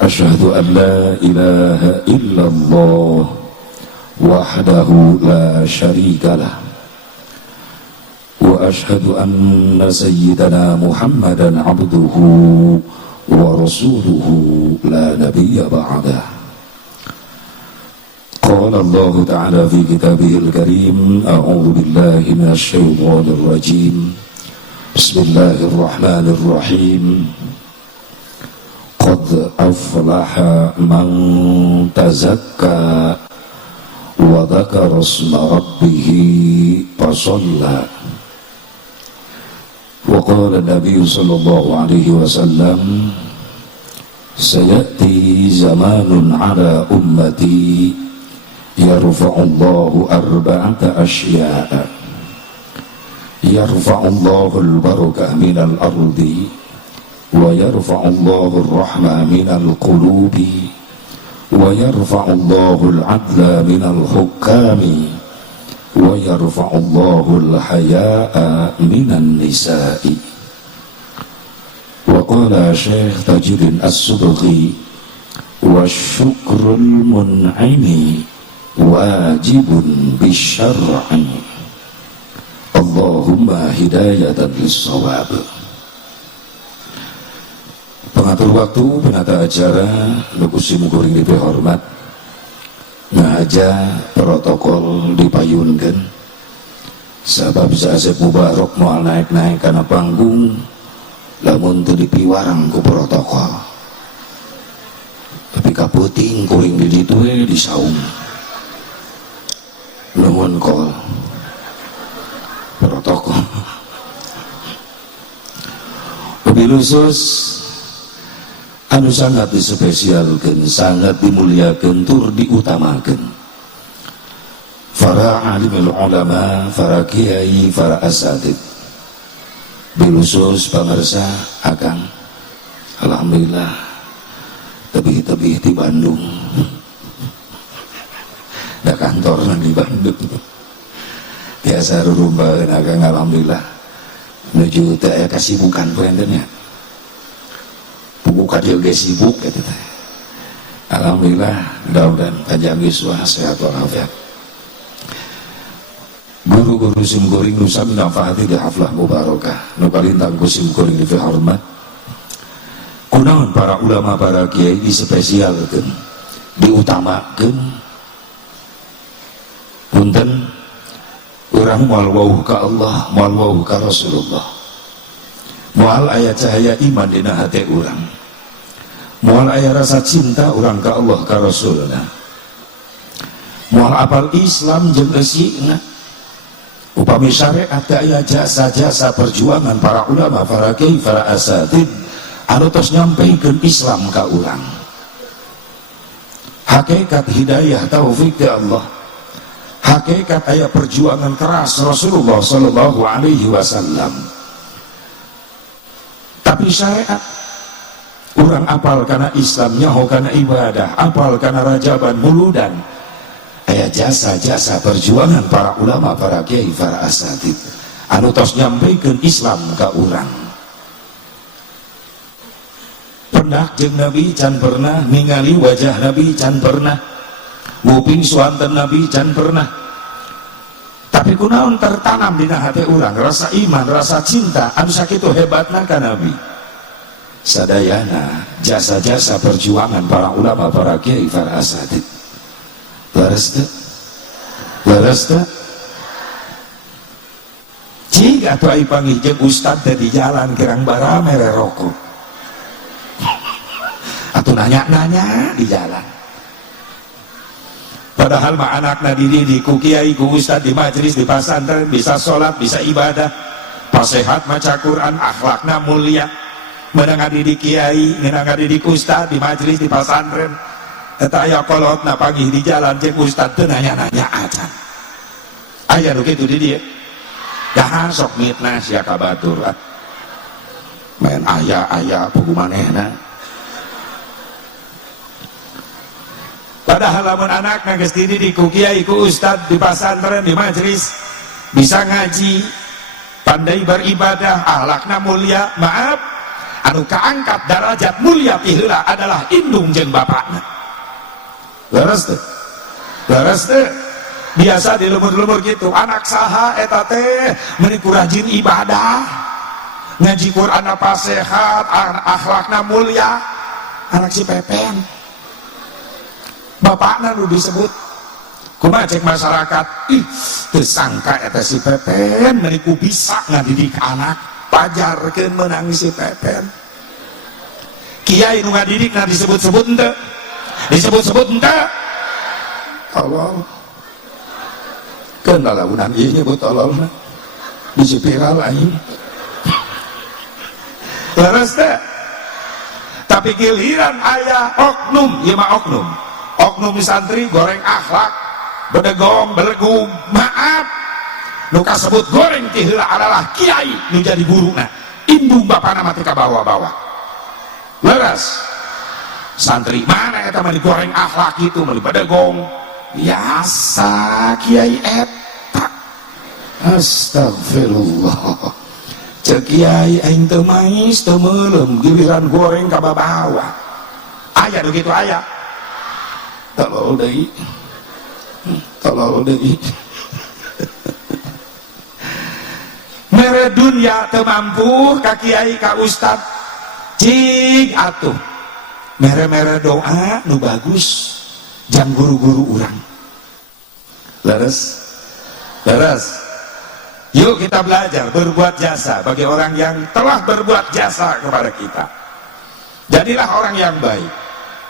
Asyhadu an la ilaha illallah wahdahu la syarikalah wa asyhadu anna sayyidana Muhammadan abduhu wa rasuluhu la nabiyya ba'dah. Qala Allah ta'ala fi kitabihil karim, a'udzu billahi minasy syaithanir rajim. Bismillahirrahmanirrahim. Qad aflaha man tazakka wa dzakara isma rabbih fasalla. Wa qala an-nabiy sallallahu alaihi wasallam, sayati zamanun ala ummati yarfa'ullahu arba'ata asya'a, yarfa'ullahu al-barakah minal ardi wa yarfa'ullahu ar-rahma minal qulubi wa yarfa'ullahu al-'adla minal hukami wa yarfa'ullahu al-haya'a minan nisa'i. Wa qala Syekh Tajuddin As-Subghi, wa syukrul mun'imi wajibun bisyar'i. Allahumma hidayatan lis-shawab. Pengatur waktu, penata acara, nukusim kuring dipehormat, ngaja protokol dipayunkan. Sabab Asep Mubarok moal naik-naik karena panggung, lamun teu dipiwarang ku protokol. Tapi kaputing kuring di ditu disaung. Nuhun kol protokol. Mobil khusus anu sangat dispesialkan, sangat dimuliakan, tur diutamakan. Para alimul ulama, para kiai, para asatid. Bilusus pamirsa akang, alhamdulillah tebih-tebih di Bandung. Da kantor di Bandung. Biasa rurumbaeun akang, alhamdulillah. Menuju teh aya kasibukan poentenya. Buka dia ge sibuk gitu teh. Alhamdulillah, mudah-mudahan panjang yuswa, sehat walafiat. Guru-guru simkuring nu sami nafahati di haflah mubarakah, nu kalintang ku simkuring di hormat. Kunaon para ulama, para kiai dispesialkeun, diutamakeun. Punten urang moal wauh ka Allah, moal wauh ka Rasulullah. Moal aya cahaya iman dina hati urang. Moal aya rasa cinta urang ka Allah ka Rasulna. Moal apal Islam jeung eusina. Upami syariat aya jasa-jasa perjuangan para ulama, para kiai, para asatid anu tos nyampikeun Islam ka urang. Hakikat hidayah taufik ti Allah. Hakikat aya perjuangan keras Rasulullah sallallahu alaihi wasallam. Tapi syariat urang apal karena Islam, nyaho karena ibadah, apal karena rajaban muludan. Aya jasa-jasa perjuangan para ulama, para kiai, para asatid anu tos nyampikeun Islam ka urang. Pernah jeung Nabi can pernah ningali wajah Nabi, can pernah nguping suanten Nabi, can pernah. Tapi kunaon tertanam dina hati urang rasa iman, rasa cinta anu sakitu hebatna ka Nabi. Sadayana jasa-jasa perjuangan para ulama, para kiai, para asatid. Leres teu? Leres teu? Jika atuh ai panggih jeung ustad teh di jalan kirang bara mere rokok. Atuh nanya-nanya di jalan. Padahal mah anakna dididik ku kiai, ku ustad, di majelis, di pasantren, bisa sholat, bisa ibadah, pasehat, maca Quran, akhlakna mulia. Menang didik kiai, menang didik ustad, di majelis, di pasantren. Eta aya kolotna panggih di jalan jeung ustad teu nanya-nanya acan. Aya nu kitu di dieu. Dah sok mitna sia ka batur. Main aya pugu manehna. Padahal lamun anakna geus dididik ku kiai, ku ustad, di pasantren, di majelis, bisa ngaji, pandai beribadah, akhlakna mulia, maaf anu kaangkat darajat mulia ti heula adalah indung jeung bapakna. Leres teh, leres teh. Biasa di lemur-lemur gitu, anak saha eta teh meuni rajin ibadah, ngaji Quran apa sehat, akhlakna mulia, anak si Pepen. Bapakna nu disebut kumaha cek masyarakat, ih teu sangka eta si Pepen meuni bisa ngadidik anak, pajarkeun meunang si Pepen. Kiai nu ngadidik na disebut-sebut henteu? Disebut-sebut henteu? Tolong kenal launan ieu nyebut tolol mah bisi viral aing. Leres teh. Tapi giliran aya oknum, ieu mah oknum santri goreng akhlak, bedegong, belegu, maaf nu kasebut goreng ti heula adalah kiai nu jadi guruna, indung bapana mah teh kabawa-bawa. Leres. Santri mana eta mah digoreng akhlak itu, mah bedegong. Biasa kiai eta. Astagfirullah. Cek kiai aing teu mais teu meulem giliran goreng ka babawa. Aya nu kitu aya. Tolol deui. Tolol deui. Mere dunya teu mampu ka kiai ka ustad. Cing atuh. Mere-mere doa nu bagus. Jam guru-guru urang. Leres? Leres? Yuk kita belajar berbuat jasa bagi orang yang telah berbuat jasa kepada kita. Jadilah orang yang baik.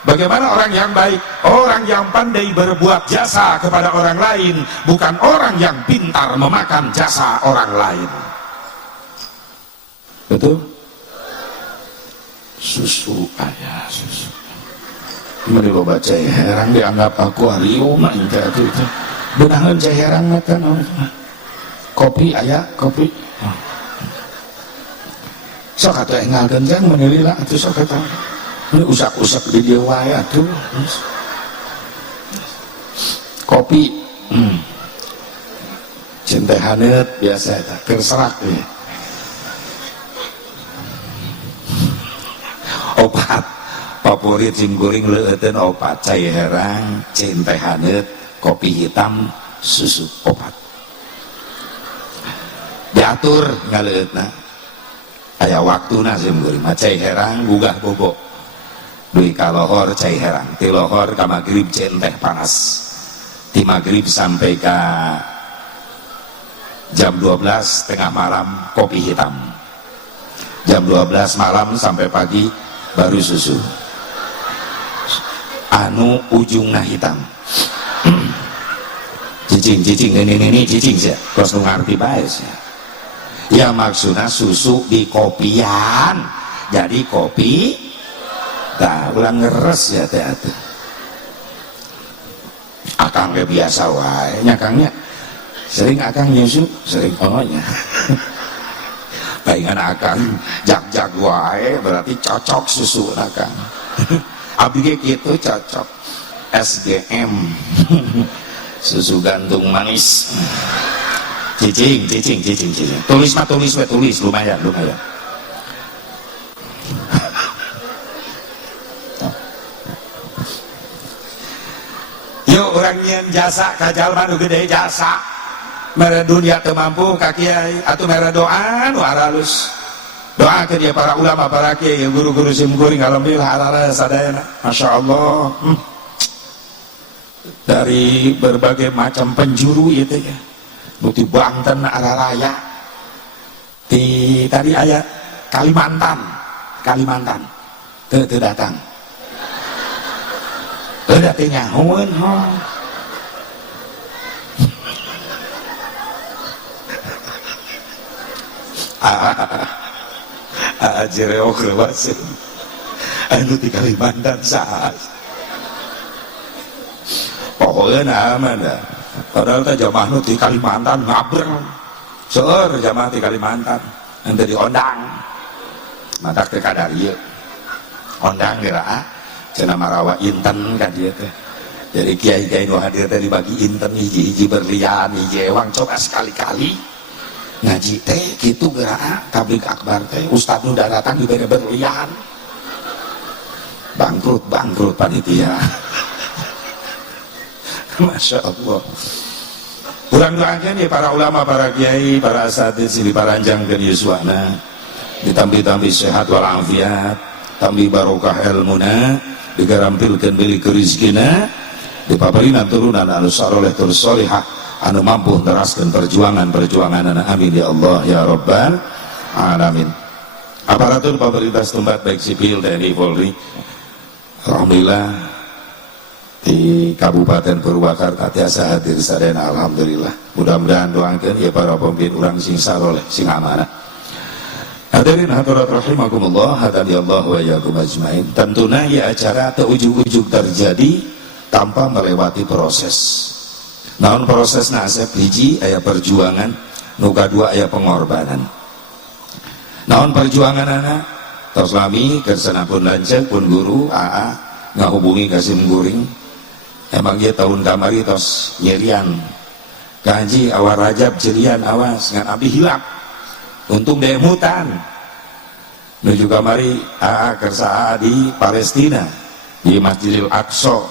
Bagaimana orang yang baik? Orang yang pandai berbuat jasa kepada orang lain, bukan orang yang pintar memakan jasa orang lain. Betul? Susu ayah, susu. Mari lo baca herang dianggap akuarium mah engke atuh teh. Beunangan cai herang mah teh kopi aya kopi. Sok atuh engalkeun jang meunilila atuh sok eta. Ini usak-usak di dieu wae atuh. Kopi. Cinta haneut biasa eta keur serak we. Opat favorit simkuring leueteun opat cai herang, cin teh haneut, kopi hitam, susu opat. Diatur ngaleueutna. Aya waktuna simkuring mah cai herang gugah bobo. Duy ka lohor cai herang, ti lohor ka magrib cin teh panas. Ti magrib sampai ka jam 12 tengah malam kopi hitam. Jam 12 malam sampai pagi baru susu. Anu ujungna hitam. Cicing ini cicing sih terus ngerti bae sih ya maksudnya susu di kopian jadi kopi dah ulang ngeres ya teh akang ge biasa wae nya kangnya sering akang nyusu sering ohnya palingan akang jag wae berarti cocok susu akang. Abdi ge kitu cocok SGM susu gantung manis. Cicing tulis mah tulis we tulis lumayan yuk orang nyen jasa ka jalma nu gede jasa mere dunia teu mampu ka kiai atuh mere doa nu aralus. Doa ke dia para ulama, para kiai, guru-guru simkuring, alhamdulillah arara sadayana, masya Allah. Dari berbagai macam penjuru itu ya, bukti Banten araraya. Di tadi ayat Kalimantan, tuh datang. Udah nyahuan, Jereo krewasen anu di Kalimantan saat pokoknya aman dah padahal teh jamaah nu di Kalimantan ngaber seueur jamaah di Kalimantan ente di ondang matak teh kadar ieu ondang geura cenah marawa inten ka dieu teh jadi kiai-kiai nu hadir teh dibagi inten hiji-hiji berlian hiji ewang coba sekali-kali ngaji teh gitu gerak tablik akbar teh ustad nu datang diberi berlian bangkrut panitia. Masya Allah. Kurang doakan ya para ulama, para kiai, para asatidz diparanjangkeun yuswana, ditambi-tambi sehat walafiat, tambi barokah ilmuna, digarampilkeun deui rezekina, dipaparingan turunan anu saleh tur salihah anu mampu neraskeun perjuangan amin ya Allah ya rabbal alamin. Aparatur pemerintah setempat baik sipil TNI Polri, alhamdulillah di Kabupaten Purwakarta tiasa hadir sadayana alhamdulillah. Mudah-mudahan doakan ya para pemimpin urang sing saleh sing amanah. Hadirin hadirat rahimakumullah, hadani Allah wa iyyakum ajmain. Tentunya ya acara teu ujug-ujug terjadi tanpa melewati proses. Naon prosesna asep hiji aya perjuangan, nu kadua aya pengorbanan. Naon perjuanganana? Tos lami kersana pun lanceuk pun guru AA ngahubungi Kasim Guring. Emang dia tahun kamari tos nyerian kaji awal Rajab jerian awas ngan abdi hilap untung demutan menuju kamari AA kersa di Palestina di Masjidil Aqsa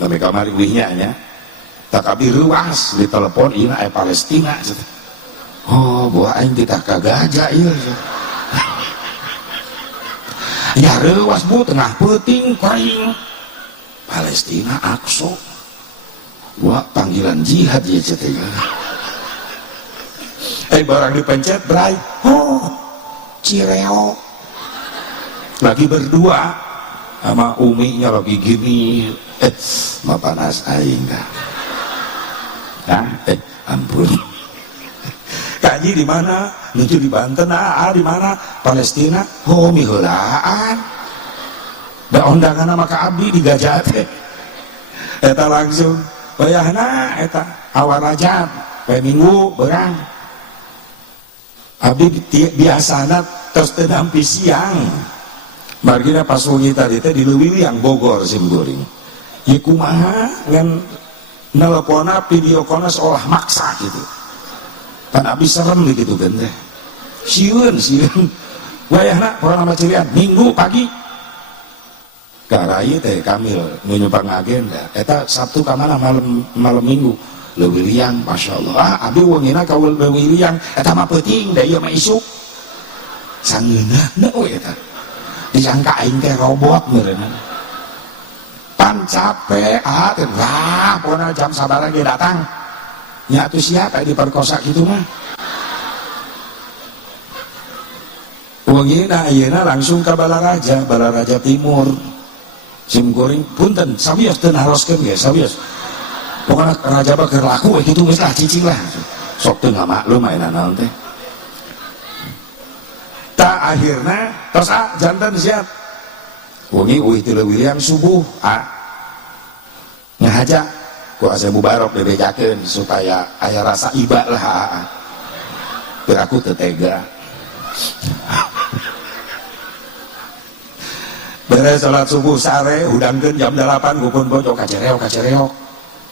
kami kamari wihnya nya tak abdi ruas di telepon ina Palestina. Oh buah aing titah kagaja ieu ya ruas bu tengah peuting kering Palestina Aqsa. Wah panggilan jihad ya ceritanya. Barang dipencet bray, oh Cireo lagi berdua sama uminya lagi gini, mah panas aing dah. Ampun. Kaji di mana? Nuju di Banten, di mana? Palestina. Oh miheulaan. Da undangan sama ka abdi di Gajah teh eta langsung bayahna eta awal Rajab poe Minggu beurang abdi biasana terus teu nampi siang margina pas wengi tadi teh di Leuwiliang Bogor Sim Guring ieu kumaha ngan nelponna video call seolah maksa gitu kan abdi serem gitu kan teh sieun bayahna pokona nama cirian Minggu pagi karai teh Kamil menyumpang agenda eta Sabtu kamana malam Minggu Leuwiliang Masya Allah abdi wengina ka Leuwiliang eta mah peuting da ieu mah isuk sangeunana we eta disangka aing teh robot meureun pan capek teh wah pokona jam sabaraha ge datang nya atuh sia kayak diperkosa kitu mah wengina ayeuna langsung ka Balaraja Timur Sim Guring punten sabios teu naroskeun ge sabios pokona raja bakeur laku kitu geus lah cicing lah sok teu ngamaklum ayeuna naon teh ta akhirna tos janten siap wengi euy teu Leuwiliang subuh ngahaja ku asa Mubarok dibejakeun supaya aya rasa iba lah teu aku teu tega. Beres salat subuh sare udangkeun jam 8 gupun bojo kacereok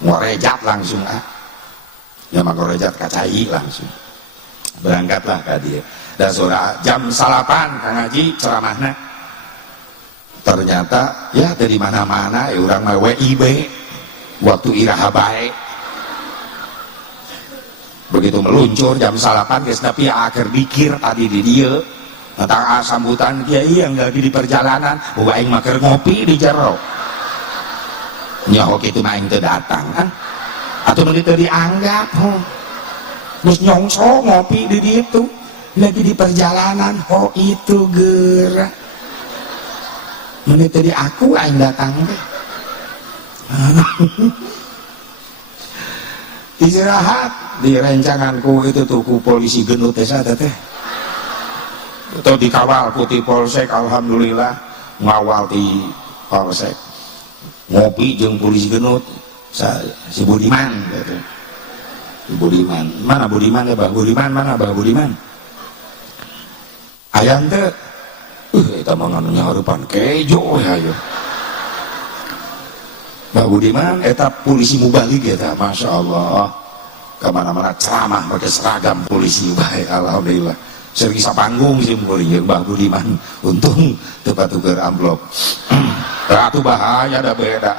ngorejat langsung ya mah ngorejat kacai langsung berangkatlah ka dieu da sora jam 8 Kang Haji ceramahna ternyata ya dari mana-mana urang mah WIB waktu iraha bae begitu meluncur jam 8 geus nepi akhir dikir tadi di dieu tentang sambutan kiai yang lagi di perjalanan boga aing mah keur ngopi di jero nyaho kitu mah aing teu datang atuh nu teu dianggap geus nyongso ngopi di ditu lagi di perjalanan itu geura nu teu di aku aing datang teh istirahat di rencanganku itu tuh ku polisi genut teh sada teh atau dikawal putih polsek alhamdulillah ngawal di polsek ngopi jeung polisi genut si Budiman gitu. Budiman mana Budiman ya Bang Budiman mana Bang Budiman ayam teh eta mah nganunya harapan kejo ya yo Bang Budiman eta polisi mubalik eta Masya Allah kemana-mana ceramah pakai seragam polisi baik alhamdulillah sering sapanggung sih murid yang Bang Budiman untung tukar-tukar amplop ratu bahaya ada beda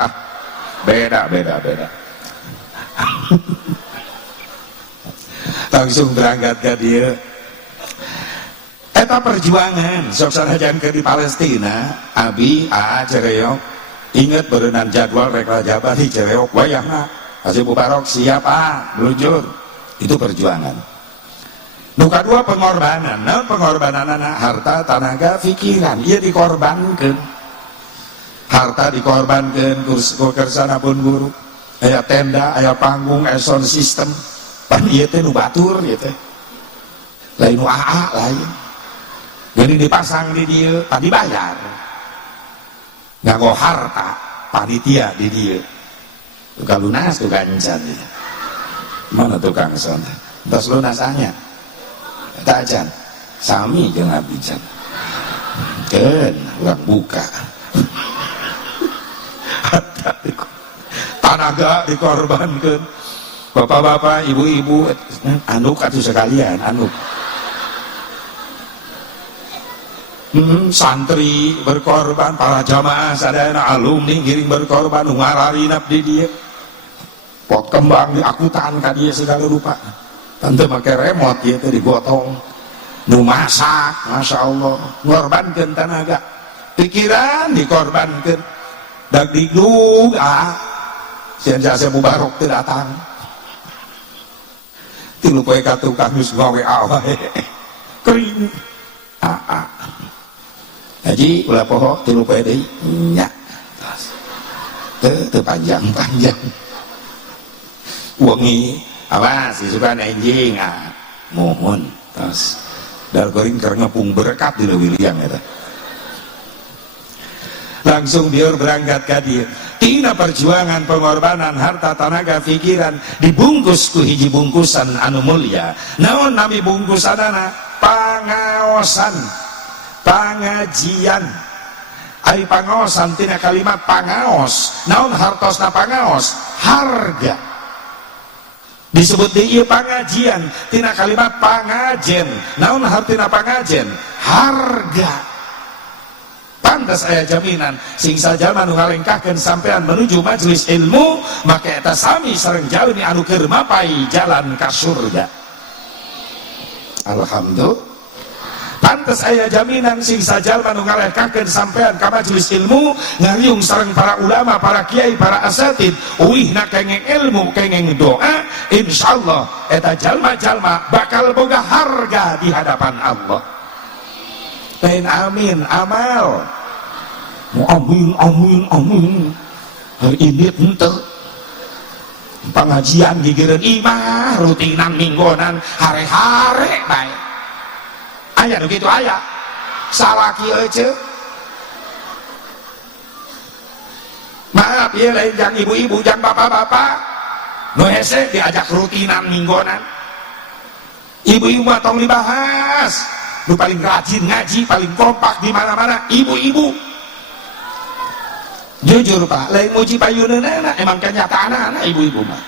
langsung berangkat ke dia eta perjuangan sok sanajan ke di Palestina abi cereok inget berenang jadwal rekla jabat di cereok wayahna Haji Mubarok siapa meluncur itu perjuangan nuka dua pengorbanan nah pengorbanan anak harta tenaga pikiran ia dikorbankan harta dikorbankan kersana pun guru aya tenda aya panggung aya sound system pan ieu teh nu batur ieu teh lain nu aa lain jadi dipasang di dieu pan dibayar nganggo harta panitia di dieu tukang lunas tukang can mana tukang son tos lunasannya tak can sami jeung abdi can keun urang buka tanaga dikorbankan bapak-bapak ibu-ibu anuk atuh sekalian anuk santri berkorban para jamaah sadayana alumni giring berkorban ngararinap di dia pot kembang di akutan ka dia segala rupa tante make remote ieu teh digotong nu masak masya Allah ngorbankeun tenaga pikiran dikorbankeun dak digdug sian jasa Mubarok teu datang tilu poe ka tukang geus gawe awae kering Haji ulah poho tilu poe deui nya teu panjang-panjang wengi awas si suka enjing mohon tos dal goreng keur ngepung berkat di William eta langsung biar berangkat ka dieu tina perjuangan pengorbanan harta tenaga pikiran dibungkus ku hiji bungkusan anu mulia naon nami bungkusanana pangaosan pangajian ari pangaosan tina kalimat pangaos naon hartosna pangaos harga disebut di ieu pangajian tina kalimat pangajen naon hartina pangajen harga pantas aya jaminan sing sajalma nu ngalengkahkeun sampean menuju majelis ilmu maka eta sami sareng jalmi anu keur mapai jalan ka surga alhamdulillah pantas aya jaminan sing sajalma nu ngalengkahkeun sampean ka majelis ilmu ngariung sareng para ulama para kiai para asatid uihna kengeng ilmu kengeng doa insyaallah eta jalma-jalma bakal boga harga di hadapan Allah lain amin amal amin hari ini ente pengajian gigireun imah rutinan minggonan hare-hare bae aya nu kitu aya salaki euy maaf ya lain jang ibu-ibu jang bapak-bapak nu hese diajak rutinan minggonan ibu-ibu mah tong dibahas nu paling rajin ngaji paling kompak di mana-mana ibu-ibu jujur Pak lain muji payuneunana emang kenyataanana ibu-ibu mah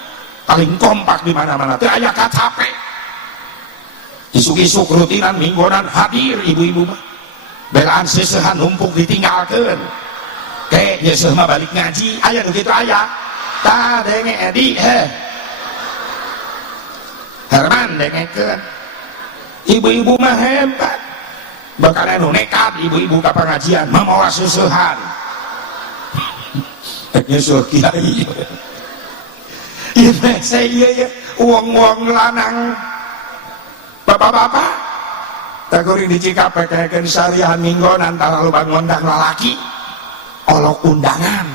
paling kompak di mana-mana teu aya kacape isuk-isuk rutinan minggonan hadir ibu-ibu mah belaan seusehan numpuk ditinggalkeun ke yeuseuh mah balik ngaji aya nu kitu aya tah denge Edi Herman dengekeun ibu-ibu mah hebat bakal anu nekat ibu-ibu ka pengajian mamawa susuhan ek nyusuh kiai ieu teh saya uang-uang lanang bapak-bapak tak kuring di Cikampek kayakeun syariahan minggon antara loba ngondang lalaki olok undangan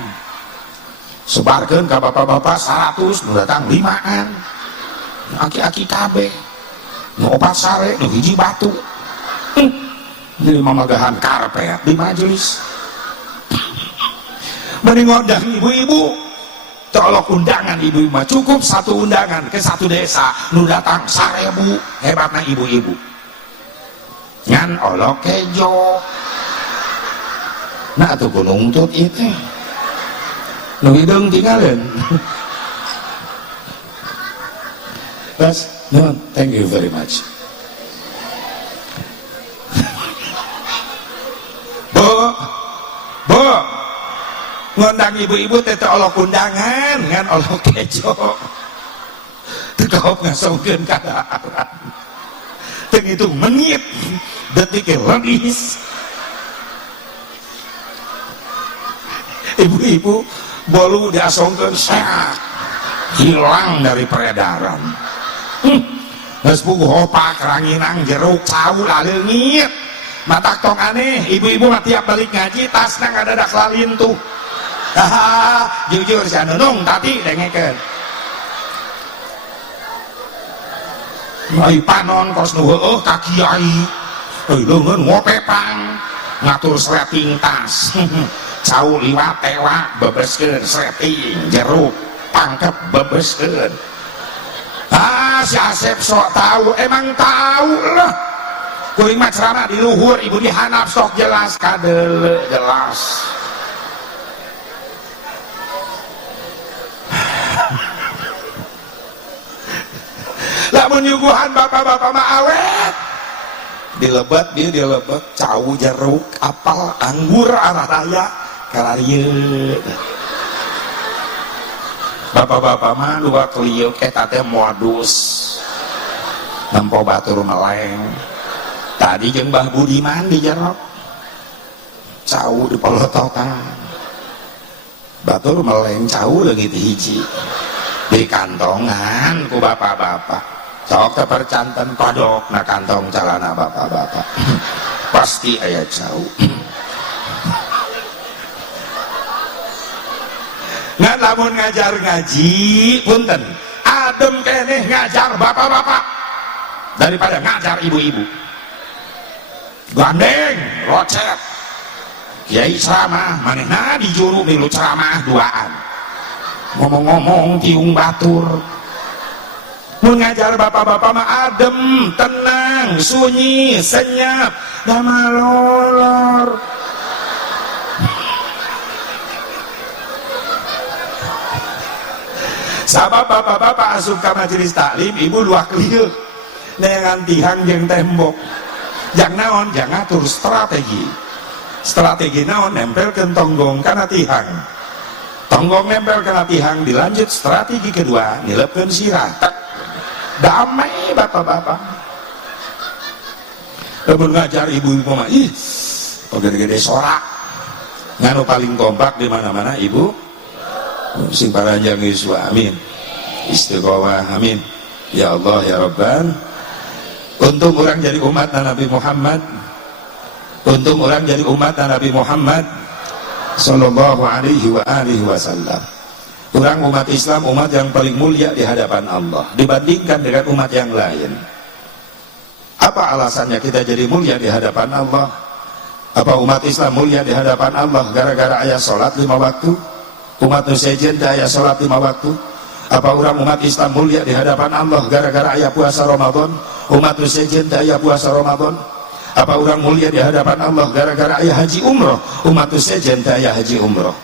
sebarkeun ka bapak-bapak 100 nu datang 5an aki-aki kabeh nu 4 sare nu hiji batu jadi mamagahan karpet di majelis mending ngondang ibu-ibu tolok undangan ibu-ibu mah cukup satu undangan ke satu desa nu datang 1000 hebatna ibu-ibu ngan olok kejo nah tuh gunung tut itu nu hideung tinggalin Bas, no, thank you very much. Bu, ngundang ibu-ibu tete olok undangan ngan olok kejo tegok ngasongkeun kadaharan teu ngitung menit detik lebis. Ibu-ibu bolu diasongkeun sehat hilang dari peredaran. Geus puguh opak ranginang jeruk cau laleungit mata tong aneh. Ibu-ibu mah tiap balik ngaji tasna ngadadak lalintuh. Jujur si Nunung tadi dengekeun ai panon kos nu heueuh ka kiai euy leungeun ngopepang ngatur sleting tas cau liwat tewa bebeskeun sleting jeruk pangkep bebeskeun. Si Asep sok tahu, emang tahu lah. Kuring mah ceramah di luhur, ibu dihanap sok jelas kadele jelas. Lamun nyuguhan bapak-bapak mah awet. Dilebet dia dilebet cau jeruk apel anggur arah raya kararieu. Bapak-bapak mah dua keliuk eta teh modus nempo batur meleng tadi jeung Mbah Budiman di jerok cau di polotokan batur meleng cau leungit hiji di kantongan ku bapak-bapak sok teh percanten kodok na kantong calana bapak-bapak pasti aya cau. Ngan lamun ngajar ngaji punten adem keneh ngajar bapak-bapak daripada ngajar ibu-ibu. Gandeng rocet kiai ceramah manehna di juru milu ceramah duaan ngomong-ngomong tiung batur. Mun ngajar bapak-bapak mah adem tenang sunyi senyap da malolor. Sabab bapak-bapak asup ka majelis taklim ibu dua keliuk neangan tihang jeung tembok yang naon yang ngatur strategi naon nempelkeun tonggong kana tihang tonggong nempel kana tihang dilanjut strategi kedua nilepkeun sirah tak damai bapak-bapak. Lamun ngajar ibu-ibu mah ih gede-gede sorak nganu paling kompak di mana-mana ibu sing paranjang iswa amin istiqomah amin ya Allah ya Rabban. Untung orang jadi umat Nabi Muhammad, untung orang jadi umat Nabi Muhammad sallallahu alaihi wa alihi wasallam. Orang umat Islam umat yang paling mulia di hadapan Allah dibandingkan dengan umat yang lain. Apa alasannya kita jadi mulia di hadapan Allah? Apa umat Islam mulia di hadapan Allah gara-gara ayat salat 5 waktu? Umat nusejen daya sholat 5 waktu. Apa orang umat Islam mulia di hadapan Allah gara-gara ayat puasa Ramadan? Umat nusejen daya puasa Ramadan. Apa orang mulia di hadapan Allah gara-gara ayat haji umroh? Umat nusejen daya haji umroh.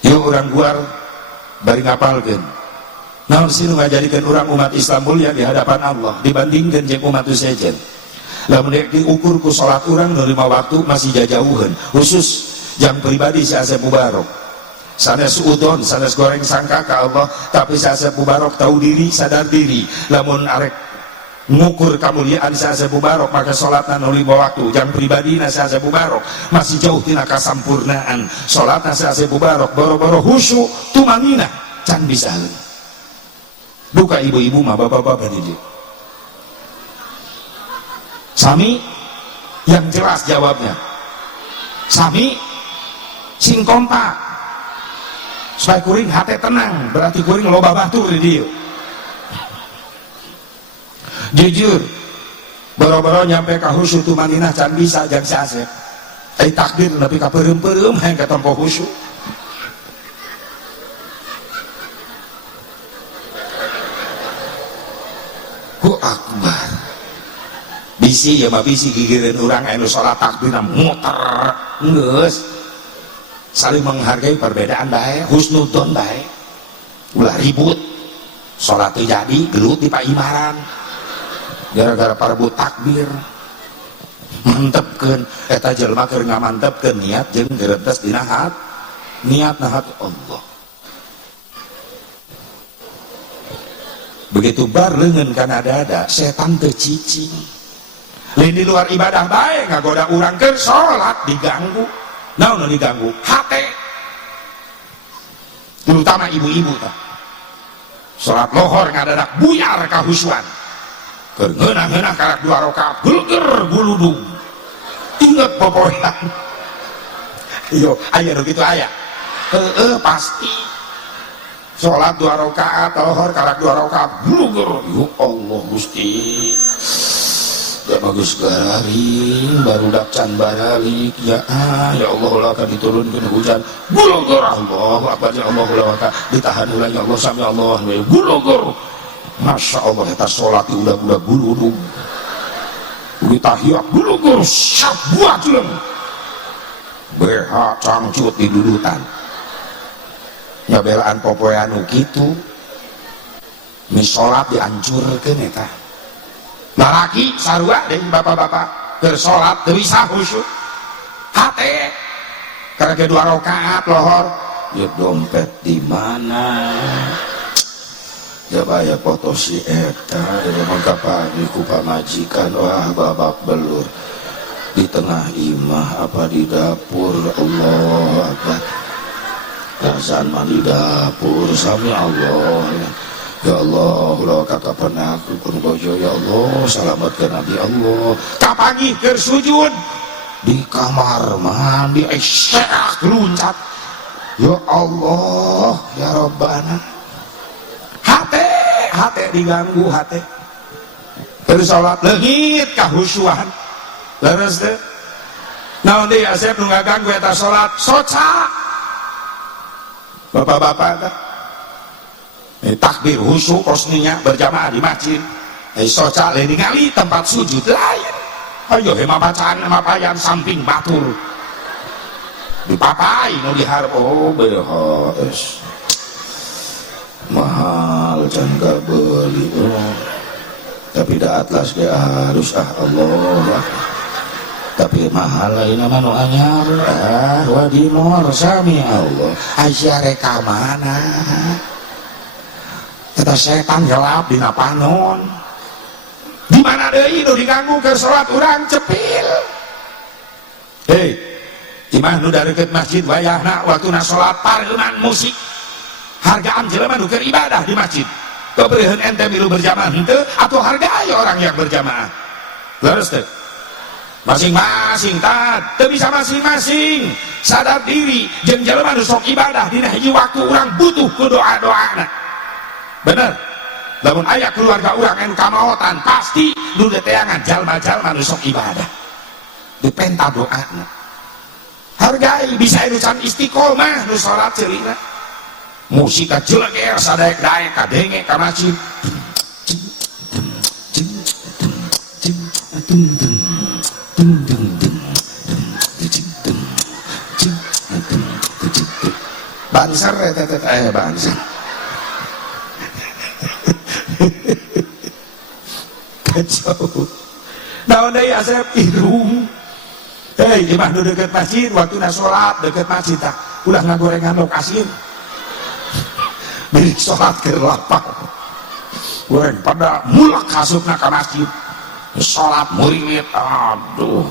Yuk orang luar bari ngapalkeun naon sih ngajadikeun orang umat Islam mulia di hadapan Allah dibandingkan jeung umat nusejen. Lamun diukur ku salat urang 5 waktu masih jajauheun khusus yang pribadi si Asep Mubarok sanes udon sanes goreng sangka ke Allah tapi si Asep Mubarok tahu diri sadar diri lamun arek ngukur kemuliaan si Asep Mubarok maka sholatna 5 waktu yang pribadi si Asep Mubarok masih jauh tina kasampurnaan sholatna si Asep Mubarok boro-boro khusyuk tumanina can bisa duka ibu-ibu mah bapak-bapak didik sami yang jelas jawabnya sami sing kompak supaya kuring hati tenang berarti kuring loba batur di dia jujur boro-boro nyampe ka khusyuk tumaninah can bisa jang si Asep takdir tapi ka peureum-peureum hayang katampo khusyuk. Hu akbar bisi ya mah bisi gigireun urang anu salat takbir muter geus saling menghargai perbedaan baik husnudzon baik ulah ribut sholat jadi gelut di paimaran gara-gara parebut takbir mantepkeun eta jelema keur ngamantepkeun niat jeung geureuntess dina hat niat nahat Allah. Begitu bar leungeun kana dada setan teu cicing lain di luar ibadah bae ngagoda urang keur salat diganggu. Naon nu diganggu? Hate, terutama ibu-ibu tah salat lohor ngadadak buyar kahusuan keur ngeunah-ngeunah karak 2 rakaat geuger guludung inget popoyan iyo aya nu kitu aya pasti salat 2 rakaat lohor karak 2 rakaat guluger ya Allah Gusti ya bagus gararing barudak can baralik ya ya Allah lah kan diturunkeun hujan guluger Allah akbar ya Allah lah ditahan ulah ya Allah sami Allah guluger Masya Allah eta salat udah guludung udah tahiyat guluger sak buah jelem beha cangcut di dudutan nyabelaan popoean nu kitu mi salat dihancurkeun eta lalaki sarua deui bapak-bapak keur salat teu bisa khusyuk hate karena 2 rakaat lohor ya dompet di mana ya baya foto si eta ya mangkapani ku pamajikan wah babak belur di tengah imah apa di dapur Allah akbar razan mah di dapur sami Allah ya Allah ulah kakapan aku kun bojo ya Allah salamatkeun nabi Allah kapagi keur sujud di kamar mandi esek luncat ya Allah ya Rabbana hate diganggu hate keur salat leungit kahusuan leres teh naon deui Asep nu ngaganggu eta salat soca bapak-bapak teh takbir khusyuk posninya berjamaah di masjid soca lain ningali tempat sujud lain ayo hema bacaan hema payan samping batur dipapai nu diharap oh beres mahal can beli tapi da atlas ge harus Allah tapi mahal lain mah nu anyar wadimor sami Allah aya reka mana eta setan gelap dina panon di mana deui nu diganggu keur salat urang cepil hei imah nu darekeut masjid wayahna waktuna salat pareunan musik hargaan jelema nu keur ibadah di masjid kebereuheun ente milu berjamaah henteu atau hargai orang yang berjamaah leres teh masing-masing teu bisa masing-masing sadar diri jeung jelema nu sok ibadah dina hiji waktu urang butuh ku doa-doana bener lamun aya keluarga urang anu kamaotan pasti nu deteangan jalma-jalma nu sok ibadah dipenta doana hargai bisa anu can istiqomah nu salat ceulina musik jeleger sadaek-daek kadenge ka masjid banser banser kacau naon deui Asep irung hei imah nu deket masjid waktuna salat deket masjid tah ulah ngagorengan lokasi beri sholat ke lapar goreng pada mulak kasupna ke masjid sholat muriwit aduh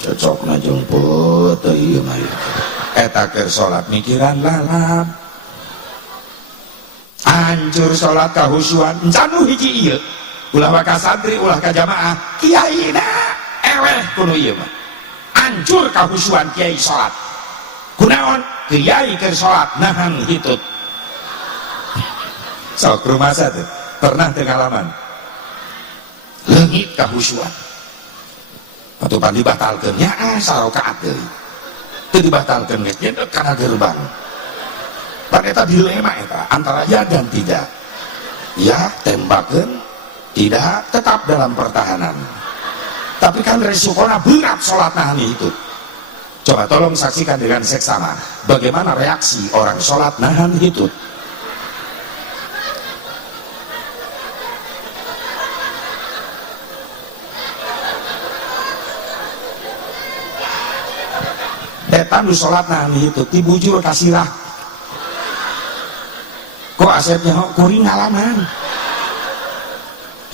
cocokna jeung pot ieu mah eta keur sholat mikiran lalap hancur sholat kahusuan encan nu hiji ieu ulah ka santri ulah ka jamaah kiaina eleh kuno ieu mah hancur kahusuan kiai sholat kunaon kiai keur salat nahan hitut sok rumasa tuh pernah pengalaman leungit kahusuan atuh pan dibatalkeun nya sarokaat deui teu dibatalkeun geus nyeuneuh kana gerbang pan eta dilema eta antara ya dan tidak ya tembakeun tidak tetap dalam pertahanan tapi kan resikonya berat salat nahan hitut. Coba tolong saksikan dengan seksama bagaimana reaksi orang sholat nahan hitut. eta nu salat nani itu dibujur kasirah kok asepnya kuring ngalaman.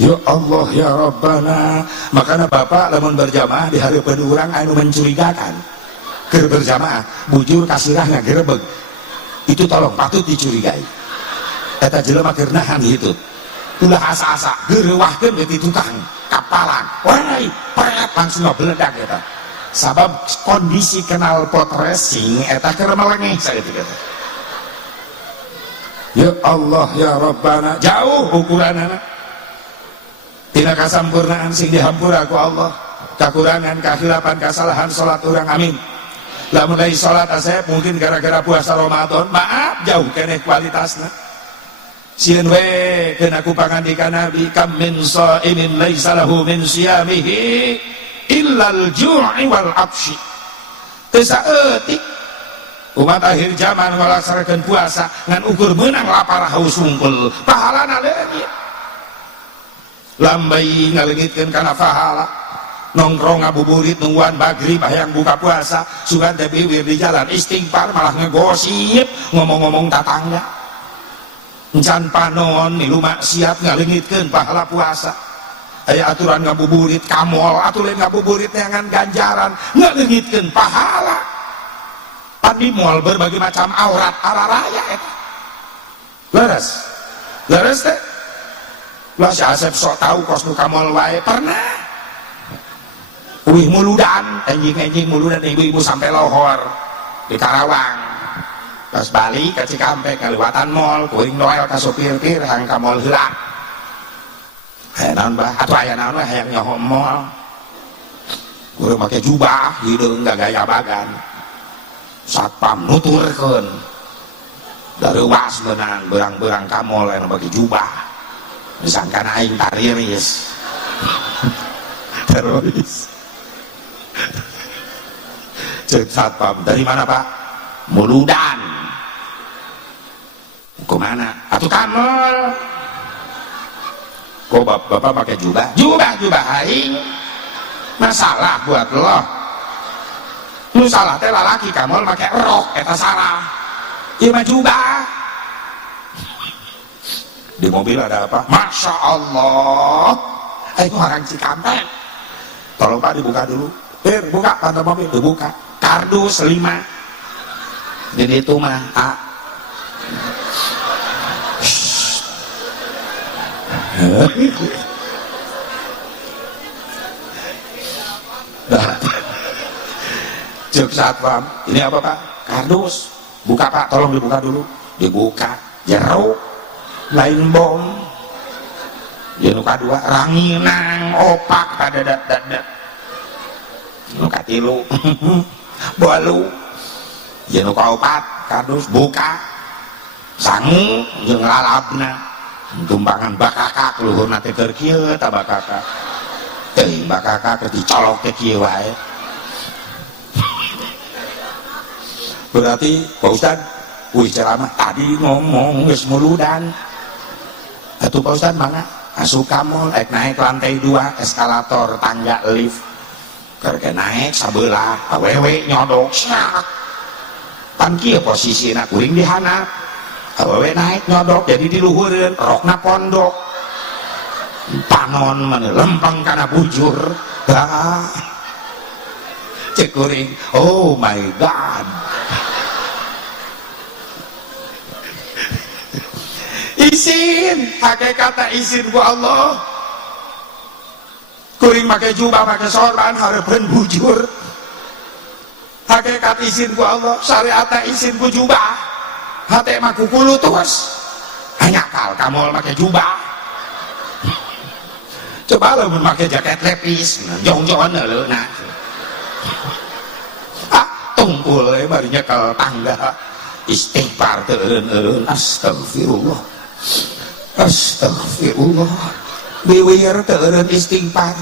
Ya Allah ya Rabbana, makanya bapak lamun berjamaah di hari urang anu mencurigakan keur berjamaah bujur kasirah ngagerebeg itu tolong patut dicurigai. Eta jelema keur nahan hitut ulah asa-asa geureuwahkeun ge tukang kapalan wai pret langsung meledak eta sabab kondisi kenal pot racing eta keur melengeh saeutik eta. Ya Allah ya Rabbana, jauh ukuranana tina kasampurnaan sing dihampura ku Allah, kakurangan kahilapan kasalahan salat urang amin. Lamun dari salat asep mungkin gara-gara puasa Ramadan maaf jauh keneh kualitasna. Sieun we keun aku pangandikan Nabi kam min shaimin laisa lahu min siyamihi illal ju'i wal absyi. Teu saeutik umat akhir zaman ngalaksanakeun puasa ngan ukur meunang lapar haus hungkul pahalana leungit. Lambai ngaleungitkeun kana pahala nongkrong ngabuburit nungguan maghrib hayang buka puasa sugan teh biwir di jalan istighfar malah ngegosip ngomong-ngomong tatangga encan panon milu maksiat ngaleungitkeun pahala puasa. Aya aturan ngabuburit kamol atuh lain ngabuburit neangan ganjaran ngaleungitkeun pahala. Pan di mall berbagai macam aurat araraya eta leres teh lah si Asep sok tahu kos nu kamol wae pernah wih muludan enjing muludan ibu-ibu sampai lohor di Karawang pas balik ke Cikampek ngaliwatan mall kuring noel ka supir-pir hayang ka mall heula hayang naon bah atuh aya naon we hayang nyoho mall kuring make jubah hideung gagaya bagan satpam nuturkeun dareuwas meunang beurang-beurang ka mall anu bagi jubah disangkan aing tariris teroris cek satpam dari mana pak muludan kemana atuh kamol kok bapak pakai jubah aing masalah buat lo lu salah teh lalaki kamol pakai rok eta salah ieu mah jubah. Di mobil ada apa? Masya Allah itu orang Cikampek tolong pak dibuka dulu buka pantai mobil dibuka kardus 5 jadi itu mah cek satpam ini apa pak? Kardus buka pak tolong dibuka dulu dibuka jeruk lain bom ya nu kadua ranginang opak pada dat nu katilu bolu ya nu kaopat kardus buka sangu jeung lalabna tumpangan bakakak luhurna teh keur kieu ta bakakak teuing bakakak keur dicolok teh kieu wae berarti Pak Ustad wih ceramah tadi ngomong geus muludan atuh Pak Ustad mana asup kamol naik lantai 2 eskalator tangga lift keur naik sabelah awewe nyodok syak pan kieu posisina kuring dihanap awewe naik nyodok jadi diluhureun rokna pondok panon mana lempeng kana bujur cek kuring oh my god izin hakikat izin ku Allah kuring make jubah make sorban hareupeun bujur hakikat izin ku Allah syariat izin ku jubah hate mah ku kulutus anyakal kamol make jubah coba lamun make jaket lepis jong-jongan leuna tungkul bari nyekel tangga istighfar teu eureun astagfirullah biwir teu eureun istighfar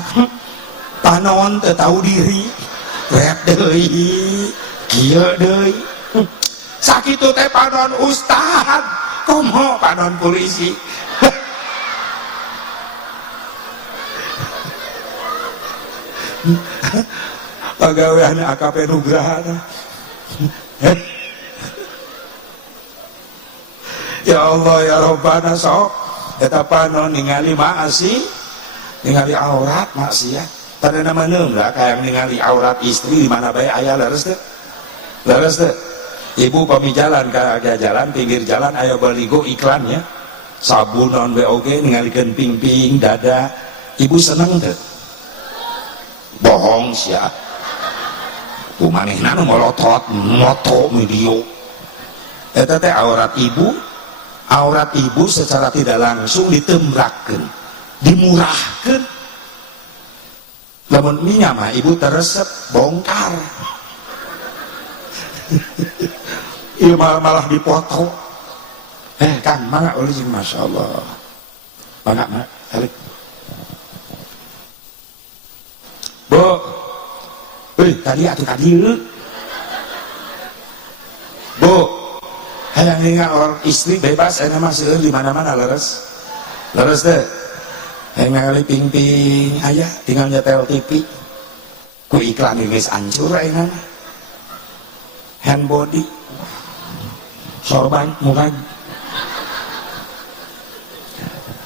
panon teu tahu diri rek deui kieu deui sakitu teh panon ustad komo panon polisi pagawean AKP Nugraha Ya Allah ya Rabbana sok eta pano ningali maasi ningali aurat maksiat tadi namanya enggak kayak ningali aurat istri di mana bae aya leres teh ibu pami jalan ke jalan pinggir jalan aya baligo iklannya sabun non BOG ningalikeun ping-ping dada ibu seneng teh bohong sia kumanehna nu molotot moto video eta teh aurat ibu secara tidak langsung ditembrakkeun dimurahkeun lamun minya mah ibu teresep bongkar ieu malah dipoto Kang mangga ulih Masya Allah mangga alik Bu tadi atuh tadi Bu hayang ningal orang istri bebas enak mah seueur di mana-mana leres teh hayang ningali ping-ping aya tinggal nyetel TV ku iklan geus hancur ayeuna hand body sorban murag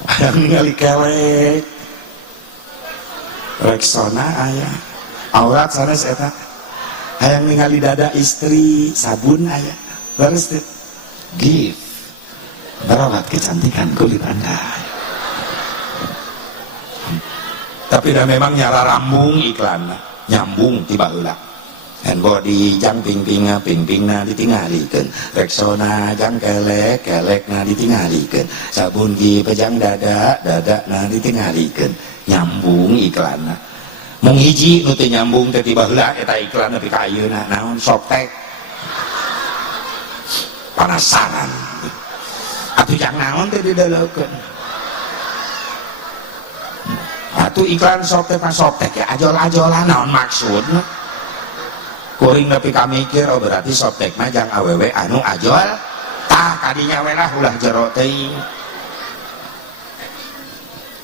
hayang ningali kelek Rexona aya aurat sanes eta hayang ningali dada istri sabun aya leres teh give merawat kecantikan kulit Anda tapi dah memang nyala rambung iklan nyambung tiba heula hand body jang ping-pingna ditingalikeun Rexona jang kelek-kelekna ditingalikeun sabun give jang dadana ditingalikeun nyambung iklanna mung hiji nu teu nyambung teh tiba heula eta iklan nepi ka ayeuna naon Softtek penasaran atuh jang naon teh didalekeun atuh iklan Softtek ya ajol-ajolan naon maksudna kuring nepi ka mikir oh berarti Softtek mah jang awewe anu ajol tah kadinya we lah ulah jero teuing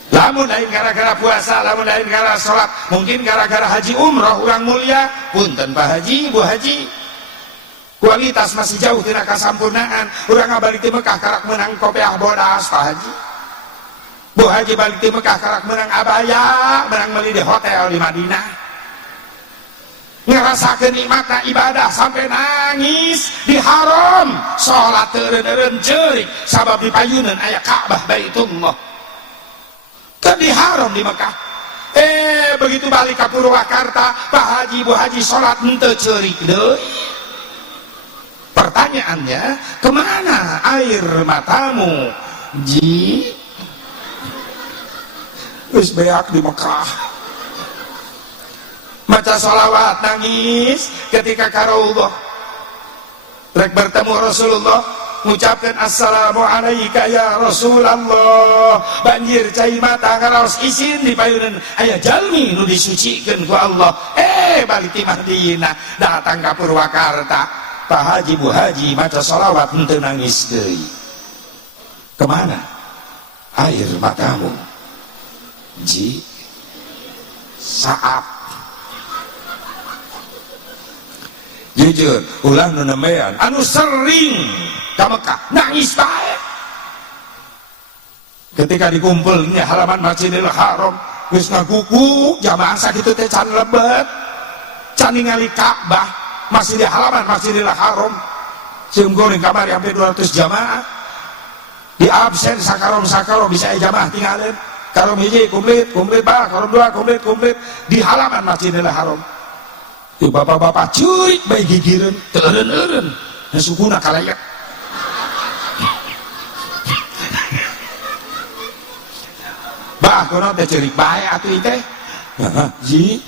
lamun lain gara-gara puasa lamun lain gara salat mungkin gara-gara haji umroh urang mulia punten Pak Haji Bu Haji kualitas masih jauh tina kasampurnaan urang balik di Mekah karak menang kopiah bodas Pak Haji Bu Haji balik di Mekah karak menang abaya menang meuli di hotel di Madinah ngerasakeun nikmatna ibadah sampai nangis di haram salat teureun-eureun ceurik sabab di payuneun aya Ka'bah Baitullah teu di haram di Mekah begitu balik ka Purwakarta Pak Haji Bu Haji salat henteu ceurik deui. Pertanyaannya, kemana air matamu? Ji, wis beak di Mekah. Maca sholawat nangis ketika karaullah. Rek bertemu Rasulullah, mengucapkan assalamu alaika ya Rasulullah. Banjir cai mata ngaraos isin di payunan aya jalmi nu disucikeun ku Allah. Balik ti Madinah datang ka Purwakarta. Pak Haji Bu Haji maca sholawat henteu nangis deui. Kemana air matamu? Ji, saat jujur ulah nu nembean anu sering ka Mekah nangis bae ketika dikumpul di halaman Masjidil Haram geus ngaguguk jamaah sakitu teh can lebet can ningali Ka'bah masih di halaman Masjidil Haram sieum goreng kamari hampir 200 jamaah di absen sakarom bisa jamaah tinggalin karom hiji komplit bah karom dua komplit di halaman Masjidil Haram di bapak-bapak curik bayi gigireun teureun-eureun na sukuna kalayak bah kono teh curik bae atuh ieu teh ji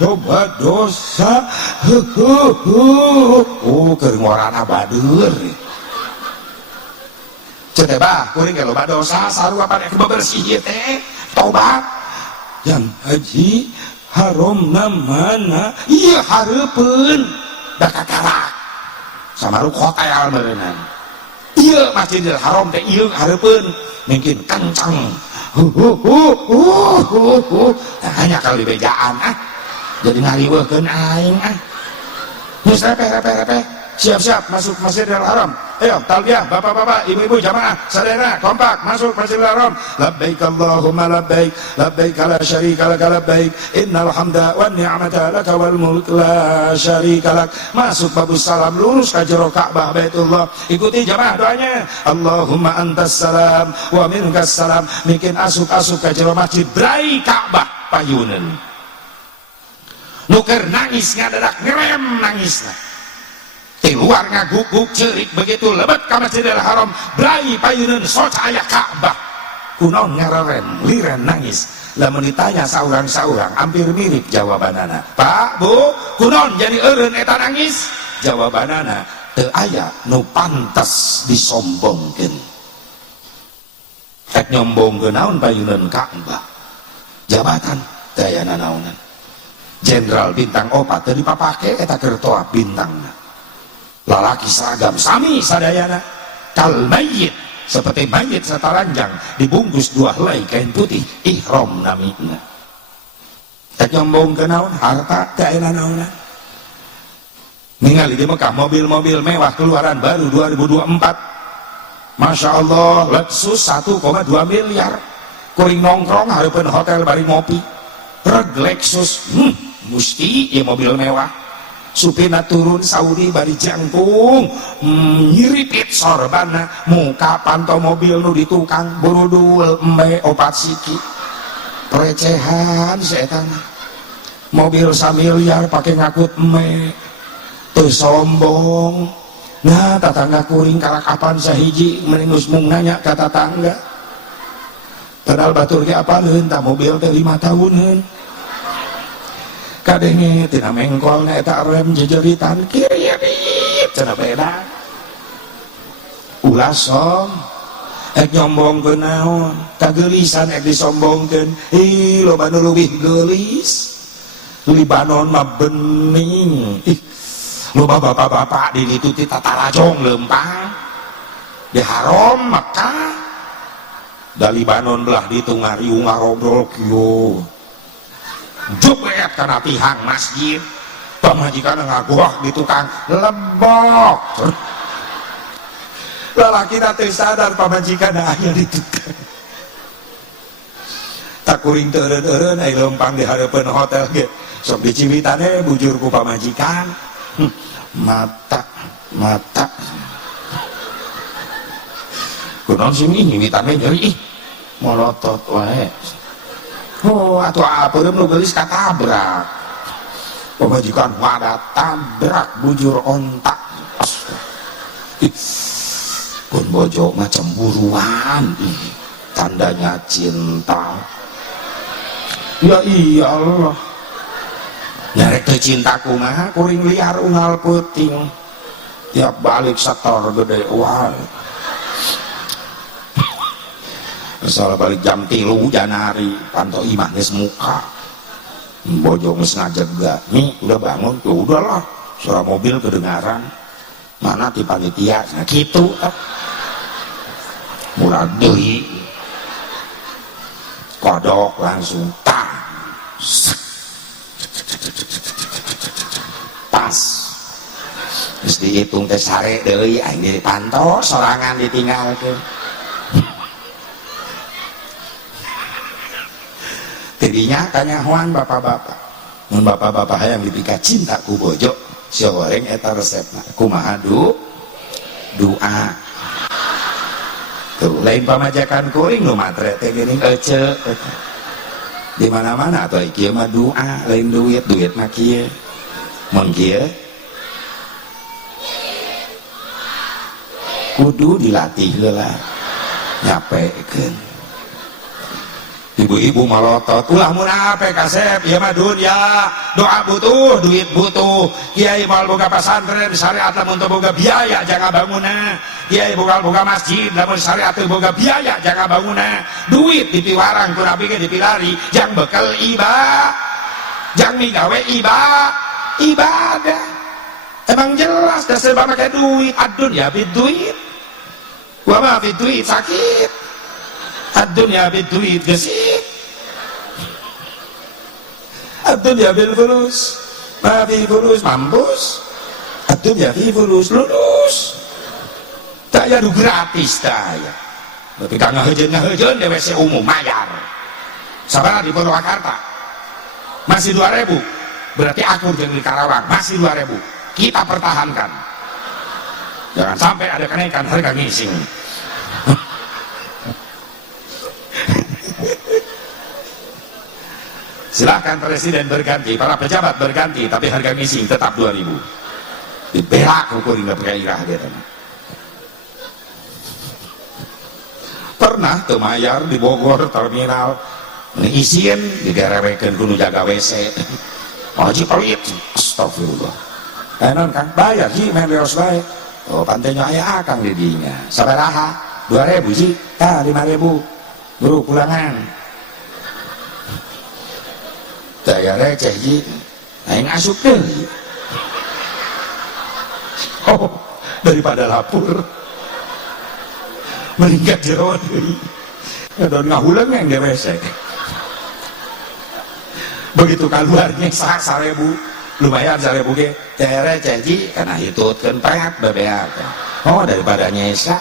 coba dosa keur ngorana badur cete bah kuring ge loba dosa sarua pada bebersih ieu teh tobat yang haji haram namana iya hareupeun da kakarak samarup hotel meureunana ieu Masjidil Haram teh ieu hareupeun mungkin kencang hanya kali bejaan jadi ngaliweukeun aing Terus repeh, siap-siap masuk Masjidil Haram. Ayo talbiyah, bapak-bapak, ibu-ibu, jamaah, saudara, kompak masuk Masjidil Haram. Labbaik Allahumma labbaik, labbaik la syarika lak labbaik, innal hamda wan ni'mata laka wal mulk la syarika lak. Masuk babus salam, lurus ka jero Ka'bah Baitullah. Ikuti jamaah doanya. Allahumma antas salam wa minkas salam. Bikin asup-asup ka jero masjid brai Ka'bah payuneun. Nuker nangis ngadadak ngerem nangisna. Di luar ngaguguk cerik begitu lebet ka Masjidil Haram brai payuneun soc aya Ka'bah. Kunaon ngararem liren nangis. Lamun ditanya saurang-saurang hampir mirip jawabanana. Pak, Bu, kunaon jadi eureun eta nangis? Jawabanana teu aya nu pantes disombongkeun. Rek nyombongkeun naon payuneun Ka'bah. Jabatan teu aya nanaonan. Jenderal bintang 4 teu dipapake eta keur toa bintangna. Lalaki seragam sami sadayana kal mayit seperti mayit sataranjang dibungkus 2 helai kain putih ihram namina. Tak nyombong ke naon harta teu aya naonan. Ningali di Mekah mobil-mobil mewah keluaran baru 2024. Masya Allah Lexus 1,2 miliar. Kuring nongkrong hareupeun hotel bari ngopi. Reg Lexus musti ieu mobil mewah. Supina turun Saudi bari jangkung nyiripit sorbana muka pantau mobil nu di tukang burudul embe opat siki perecehan setan mobil 1 miliar pake ngakut embe teu sombong. Nah tatangga kuring kalakapan sahiji meningus mung nanya ka tatangga padahal batur ge apaleun tah mobil teh 5 tahuneun kadenge tina mengkol na eta rem jejeritan kiri cenah beda ulah som ek nyombongkeun naon kageulisan ek disombongkeun ih loba nu leuwih geulis Libanon mah bening ih loba bapak-bapak di ditu ti tatalajong leumpang di haram Makkah da Libanon belah ditu ngariung ngarobrol kieu jubret karena tihang masjid pamajikan ngagoh di tukang lembok lalaki teh sadar pamajikan aya di tukang tak kuring teu eureun-eureun aya lempang di hareupeun hotel ge sok diciwitane bujur ku pamajikan mata kunaon sih nyiwitane nyeri ih molotot wae. Oh, atau apa lu gelis katabrak pemajikan wadah tabrak bujur ontak pun bojo macam buruan tandanya cinta ya iya Allah nyarek teu cintaku mah kuring liar unggal puting tiap balik setor gede wae soal balik jam 3 Janari pantau imah geus muka bojo geus ngajega nih udah bangun tuh udahlah suara mobil kedengaran mana ti panitia nah kitu murah deui kodok langsung pas geus dihitung teh sare deui aing dipantau sorangan ditinggalkeun tidinya kanyahoan bapak-bapak mun bapak-bapak hayang dipika cinta ku bojo sia goreng eta resepna kumaha doa tuh lain pamajakan kuring nu matre teh geuning ece di mana-mana atuh kieu mah doa lain duit mah kieu mun kieu kudu dilatih heula nyapekeun. Ibu-ibu malotot ulah mun ape kasep ieu mah dunya doa butuh duit butuh kiai moal boga pasantren syariat lamun teu boga biaya jangan bangunna kiai boga masjid lamun syariat teu boga biaya jangan bangunna duit dipiwarang ku nabi ge dipilari jang bekel jang migawe ibadah emang jelas dasar make duit adunya bid duit wa ma bid duit sakit ad-dunya bid-duit gesit ad-dunya bil fulus ma bil fulus mampus betul ya lulus tak ya gratis daya tapi kan ngahejeun di WC umum mayar sabar di Purwakarta masih 2.000 berarti akur jadi di Karawang masih 2.000 kita pertahankan jangan sampai ada kenaikan harga ngising. Silahkan presiden berganti, para pejabat berganti, tapi harga ngising tetap 2.000 diberak ukur nggak bergairah gitu. Pernah temayar di Bogor terminal ngisiin digarewekeun kudu jaga WC Haji pelit astagfirullah non kan bayar sih main leos baik oh pantainya ayah akang didinya sabaraha 2.000 sih 5.000 guru pulangan daya receh ji aing asup deui oh daripada lapur meningkat jero deui dan ngahulang yang di WC begitu keluarnya 1.000 lumayan 1.000 ge teh receh ji kana hitutkeun pet bebeak oh daripada nyesa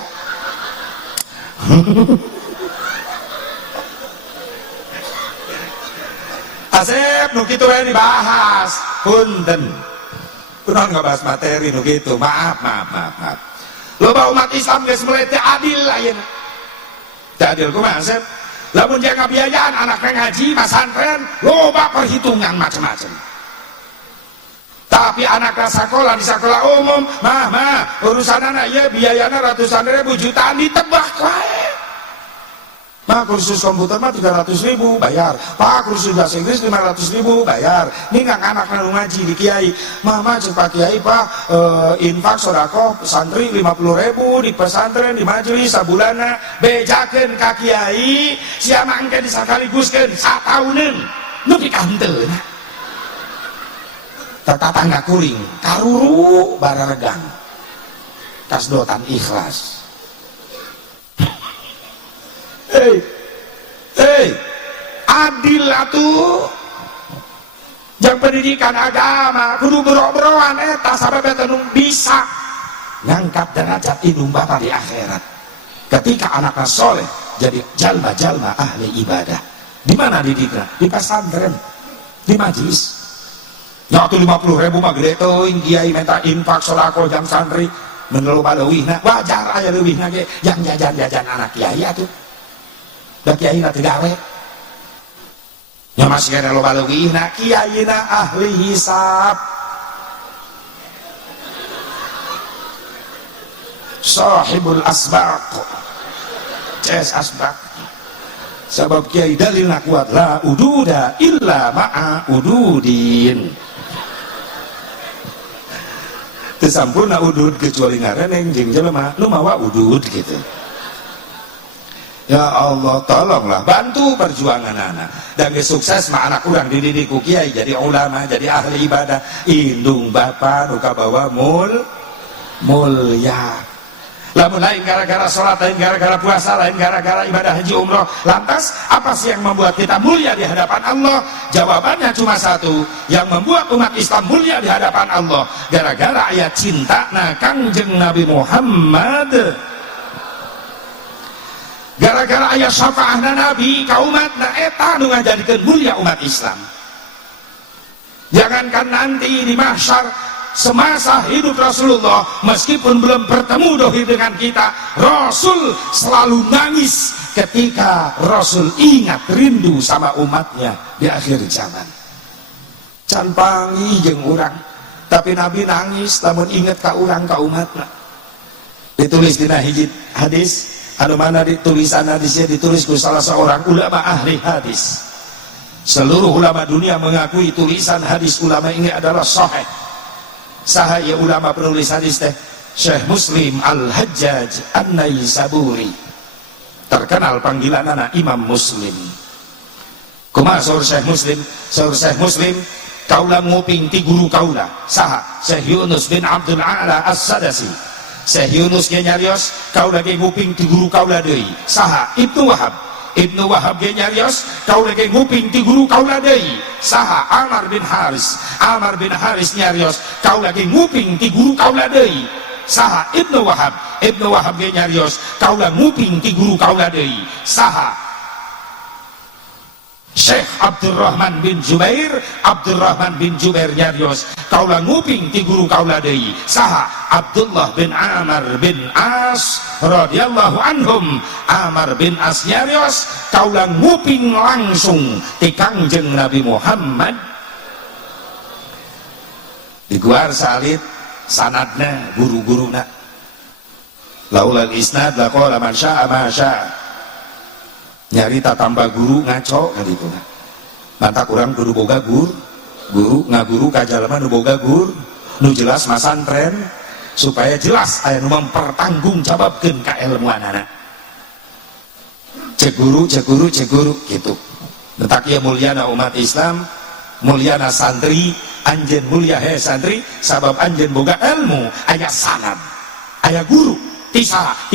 Asep nu kitu we dibahas punten kunaon ngabahas materi nu kitu maaf loba umat Islam geus mulai teu adil ayeuna teu adil kumaha Asep lamun jaga biayaan anaknya ngaji pesantren loba perhitungan macam-macam tapi anaknya sekolah di sekolah umum mah urusan anak ya biayanya ratusan ribu jutaan ditebak wae mah kursus komputer mah 300.000 bayar pak kursus bahasa Inggris 500.000 bayar ini nggak anaknya ngaji di kiai mama cek pak kiai pak infak sodako santri 50.000 di pesantren di majelis sabulana bejakeun ka kiai sia mangke disakaliguskeun satauneun nu pikanteun tatangga kuring karuru bararegang kasdotan ikhlas Hei, adil atuh jang pendidikan agama kudu bero-beroan eta sabab eta nu bisa ngangkat derajat indung bapa di akhirat ketika anaknya soleh jadi jalma-jalma ahli ibadah di mana didikna? Di pesantren di majelis ya tuh 50.000 mah gede teuing kiai minta infak sodako jam santri meneloba leuwihna wajar aya leuwihna ge yang jajan-jajan anak kiai atuh da kiai na teu gawe nya masih kana loba leuwihna kiai na ahli hisab sahibul asbaq ces asbaq sabab kiai dalilna kuat la ududa illa ma'a ududin teu sampurna udud kecuali ngareneng jeung jelema nu mawa udud gitu. Ya Allah tolonglah bantu perjuangan anak dan sukses mah anak urang dididik ku kiai jadi ulama jadi ahli ibadah indung bapa nu kabawa mulya lamun lain gara-gara sholat lain gara-gara puasa lain gara-gara ibadah haji umroh lantas apa sih yang membuat kita mulia di hadapan Allah? Jawabannya cuma satu, yang membuat umat Islam mulia di hadapan Allah gara-gara ayat cinta na Kangjeng Nabi Muhammad, gara-gara ayat syafaatna Nabi ka umatna eta nu ngajadikeun mulia umat Islam. Jangankan nanti di mahsyar semasa hidup Rasulullah meskipun belum bertemu dohir dengan kita, Rasul selalu nangis ketika Rasul ingat rindu sama umatnya di akhir zaman. Can pangi jeung urang tapi Nabi nangis lamun inget ka urang ka umatna. Ditulis dina hiji hadis anu mana tulisan hadisnya ditulis ku salah seorang ulama ahli hadis. Seluruh ulama dunia mengakui tulisan hadis ulama ini adalah sahih. Sahaya ulama penulis hadis teh Syekh Muslim Al-Hajjaj An-Naisaburi, terkenal panggilan anak Imam Muslim. Kumaha saur Syekh Muslim? Saur Syekh Muslim kaula nguping ti guru kaula saha Syekh Yunus bin Abdul A'la As-Sadasi. Syekh Yunus ge nyarios kaula ge nguping ti guru kaula deui saha Ibnu Wahab. Ibnu Wahab ge nyarios kaula ge nguping ti guru kaula deui saha Amar bin Haris nyarios kaula ge nguping ti guru kaula deui saha Ibnu Wahab ge nyarios kaula nguping ti guru kaula deui saha Syekh Abdurrahman bin Jubair nyarios kaula nguping ti guru kaula deui saha Abdullah bin Amr bin As radhiyallahu anhum. Amr bin As nyarios kaula nguping langsung ti Kangjeng Nabi Muhammad. Diguar salid sanadna guru-guruna laulal isnad laqala man syaa ma syaa. Nyari tambah guru ngaco kan itu nah. Mata kurang kudu boga guru ngaguru ka jalema nu boga guru nu jelas masantren supaya jelas aya nu mempertanggungjawabkeun ka ilmuanana. Cek guru gitu. Letak ieu mulyana umat Islam, mulyana santri, anjeun mulia he santri sabab anjeun boga ilmu, aya sanad, aya guru. Ti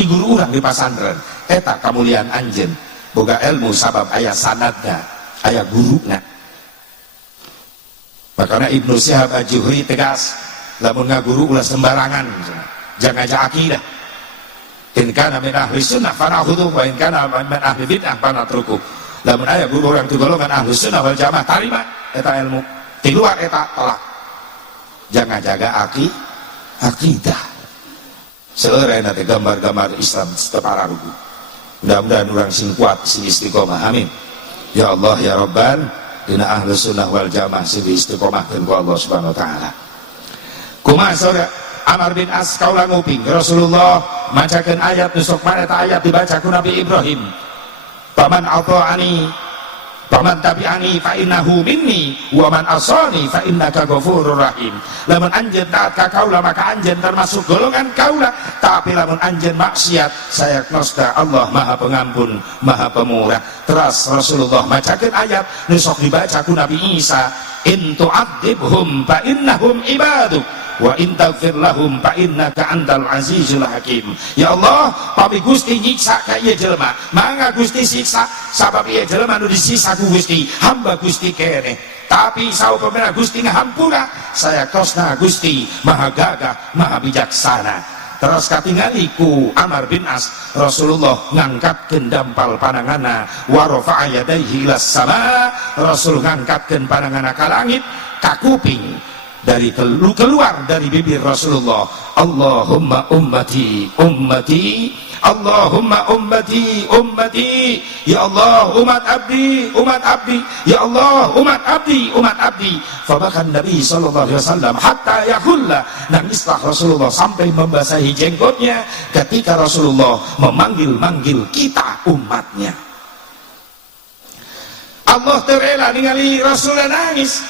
guru urang di pasantren. Eta kamuliaan anjeun. Boga ilmu sabab ayah sanadna ayah guruna. Makanya Ibnu Syihab Al-Zuhri tegas lamun ngaguru ulah sembarangan jangan aja akidah. In kana min ahli sunnah fanakhudhu wa in kana min ahli bid'ah fanatruku. Lamun aya guru orang ti golongan ahli sunnah wal jamaah tarima eta ilmu ti luar eta tolak. Jangan jaga akidah. Seureureuna teh gambar-gambar Islam setepara rugu. Mudah-mudahan orang sing kuat sing istiqomah, amin ya Allah ya Rabban. Dina ahlus sunnah wal jamaah sing istiqomahkeun ku Allah subhanahu wa ta'ala. Kumaha saudara Amr bin As kaula nguping Rasulullah macakeun ayat nu sok mane ta ayat dibaca ku Nabi Ibrahim, paman ata'ani paman tabi'ani fa innahu minni wa man asani fa innaka ghafurur rahim. Lamun anjeun taat ka kaula maka anjeun termasuk golongan kaula, tapi lamun anjeun maksiat saya knosda Allah Maha Pengampun Maha Pemurah. Terus Rasulullah macakeun ayat nu sok dibaca ku Nabi Isa, in tu'adzibhum fa innahum ibaduk wa in taghfir lahum fa innaka antal azizul hakim. Ya Allah, pami Gusti nyiksa ka ieu jelema, mangga Gusti siksa sabab ieu jelema nu disiksa ku Gusti, hamba Gusti keneh. Tapi saupamana Gusti ngahampura, saya tosna Gusti maha gagah, maha bijaksana. Terus katingali ku Amr bin As, Rasulullah ngangkatkeun dampal pandanganna wa rafa'a yadayhi ilas sama. Rasul ngangkatkeun pandanganna ka langit, ka kuping dari keluar dari bibir Rasulullah, Allahumma ummati ummati, Allahumma ummati ummati, ya Allah umat abdi umat abdi, ya Allah umat abdi umat abdi. Fabakan Nabi sallallahu alaihi wasallam hatta yahulla, nangislah Rasulullah sampai membasahi jenggotnya ketika Rasulullah memanggil-manggil kita umatnya. Allah terela ningali Rasulullah nangis.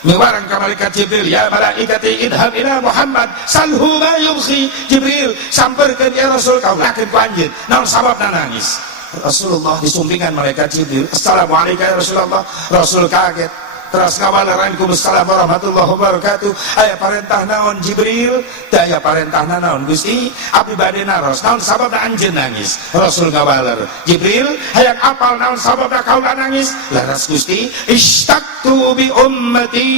Mewarang ka malaikat Jibril, ya malaikati idhab ila Muhammad salhu ma yubkhi. Jibril samperkeun ya Rasul kaulakeun ku anjeun naon sababna nangis. Rasulullah disumpingan malaikat Jibril, assalamualaikum ya Rasulullah. Rasul kaget, terus ngawalaran kumussalam warahmatullahi wabarakatuh. Aya parentah naon Jibril? Teu aya parentah naon Gusti? Abdi bade naros naon sababna anjeun nangis? Rasul ngawaler, Jibril hayang apal naon sababna kaula nangis? Laras Gusti, ishtaqtu bi ummati.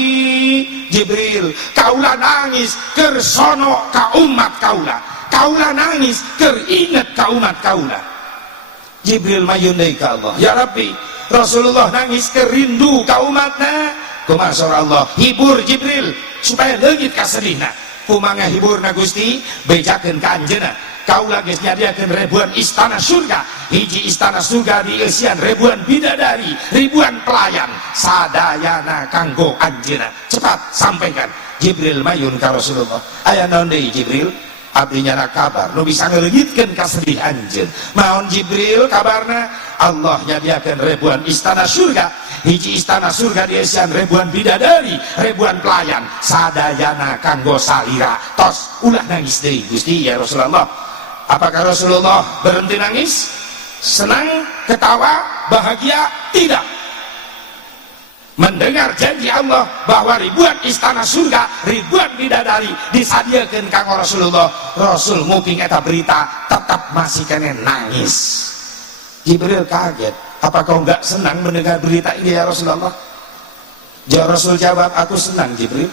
Jibril, kaula nangis keur sono ka umat kaula. Kaula nangis keur inget ka umat kaula. Jibril mayun deui ka Allah, ya Rabbi, Rasulullah nangis kerindu ka umatna. Kumaha Allah hibur Jibril supaya leungit ka sedihna. Kumaha hiburna Gusti? Bejakeun ka anjeunna kaula geus nyadiakeun ribuan istana surga. Hiji istana surga dieusian ribuan bidadari, ribuan pelayan sadayana kanggo anjeunna. Cepat sampaikan. Jibril mayun ka Rasulullah, aya naon deui Jibril? Abdi nyana kabar nu bisa ngeleungitkeun ka sedih anjeun. Maon Jibril kabarna? Allah nyadiakeun ribuan istana surga. Hiji istana surga dieusian ribuan bidadari, ribuan pelayan sadayana kanggo salira. Tos ulah nangis deui Gusti ya Rasulullah. Apakah Rasulullah berhenti nangis? Senang, ketawa, bahagia? Tidak. Mendengar janji Allah bahwa ribuan istana surga, ribuan bidadari disadiakeun kanggo Rasulullah. Rasul nguping eta berita tetap masih kene nangis. Jibril kaget, apa kau enggak senang mendengar berita ini ya Rasulullah? Ya Rasul jawab, aku senang Jibril,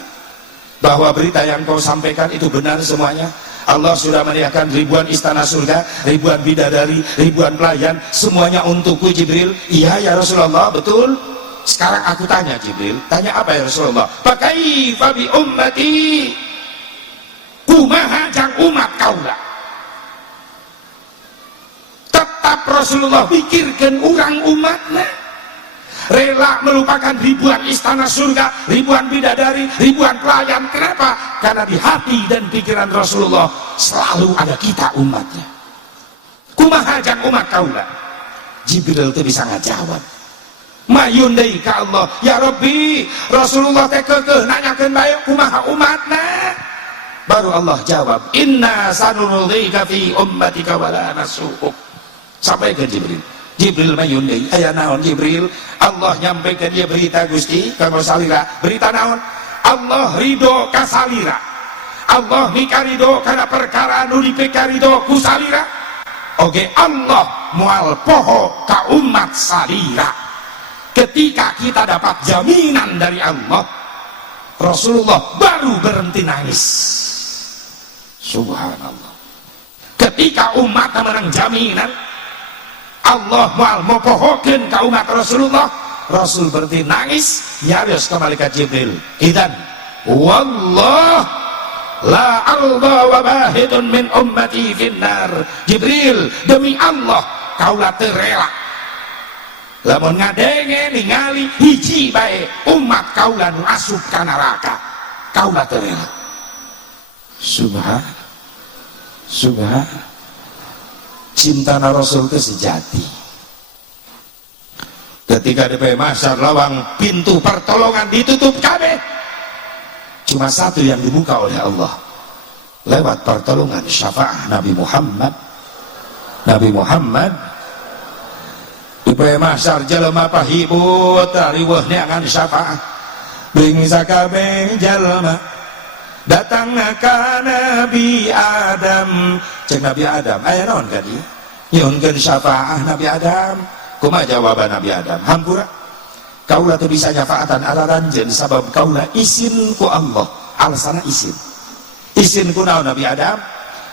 bahwa berita yang kau sampaikan itu benar semuanya. Allah sudah menyediakan ribuan istana surga, ribuan bidadari, ribuan pelayan, semuanya untukku Jibril. Iya ya Rasulullah, betul. Sekarang aku tanya Jibril, tanya apa ya Rasulullah? Fakaifa bi ummati, kumaha jang umat kaulah. Tetap Rasulullah pikirkan orang umatnya, rela melupakan ribuan istana surga, ribuan bidadari, ribuan pelayan. Kenapa? Karena di hati dan pikiran Rasulullah selalu ada kita umatnya. Kumaha jang umat kaulah. Jibril itu bisa ngajawab, mayundai ka Allah, ya Rabbi, Rasulullah teh keukeuh nanyakeun bae kumaha umatna. Baru Allah jawab, inna sanurudika fi ummatika wala nasuuk. Sampai ke Jibril. Jibril mayundai, aya naon Jibril? Allah nyampaikan dia berita Gusti kanggo salira. Berita naon? Allah ridho ka salira. Allah mikarido kana perkara anu dipikarido ku salira. Oke, Allah moal poho ka umat salira. Ketika kita dapat jaminan dari Allah, Rasulullah baru berhenti nangis. Subhanallah. Ketika umat menang jaminan, Allah mau pohokeun ka umat Rasulullah, Rasul berhenti nangis, nyaris ke malaikat Jibril. Idan wallah la arda wa bahidun min ummati finnar. Jibril, demi Allah kaulah teu rela lamun ngadenge ningali hiji bae umat kaulah nu asup ka neraka, kaulah teu rela. Subhan cinta Rasul itu sejati. Ketika di mahsyar lawang pintu pertolongan ditutup kabeh, cuma satu yang dibuka oleh Allah, lewat pertolongan syafaat Nabi Muhammad. Nabi Muhammad di mahsyar jelema pahibut riweuh neangan syafaat bring sakabeh jelema datang ka Nabi Adam. Cek Nabi Adam, aya naon ka dieu? Nyuhunkeun syafaat Nabi Adam. Kumaha jawaban Nabi Adam? Hampura kaulah teu bisa nyafaatan ala ranjeun sabab kaulah izin ku Allah. Alasana izin. Izin ku naon Nabi Adam?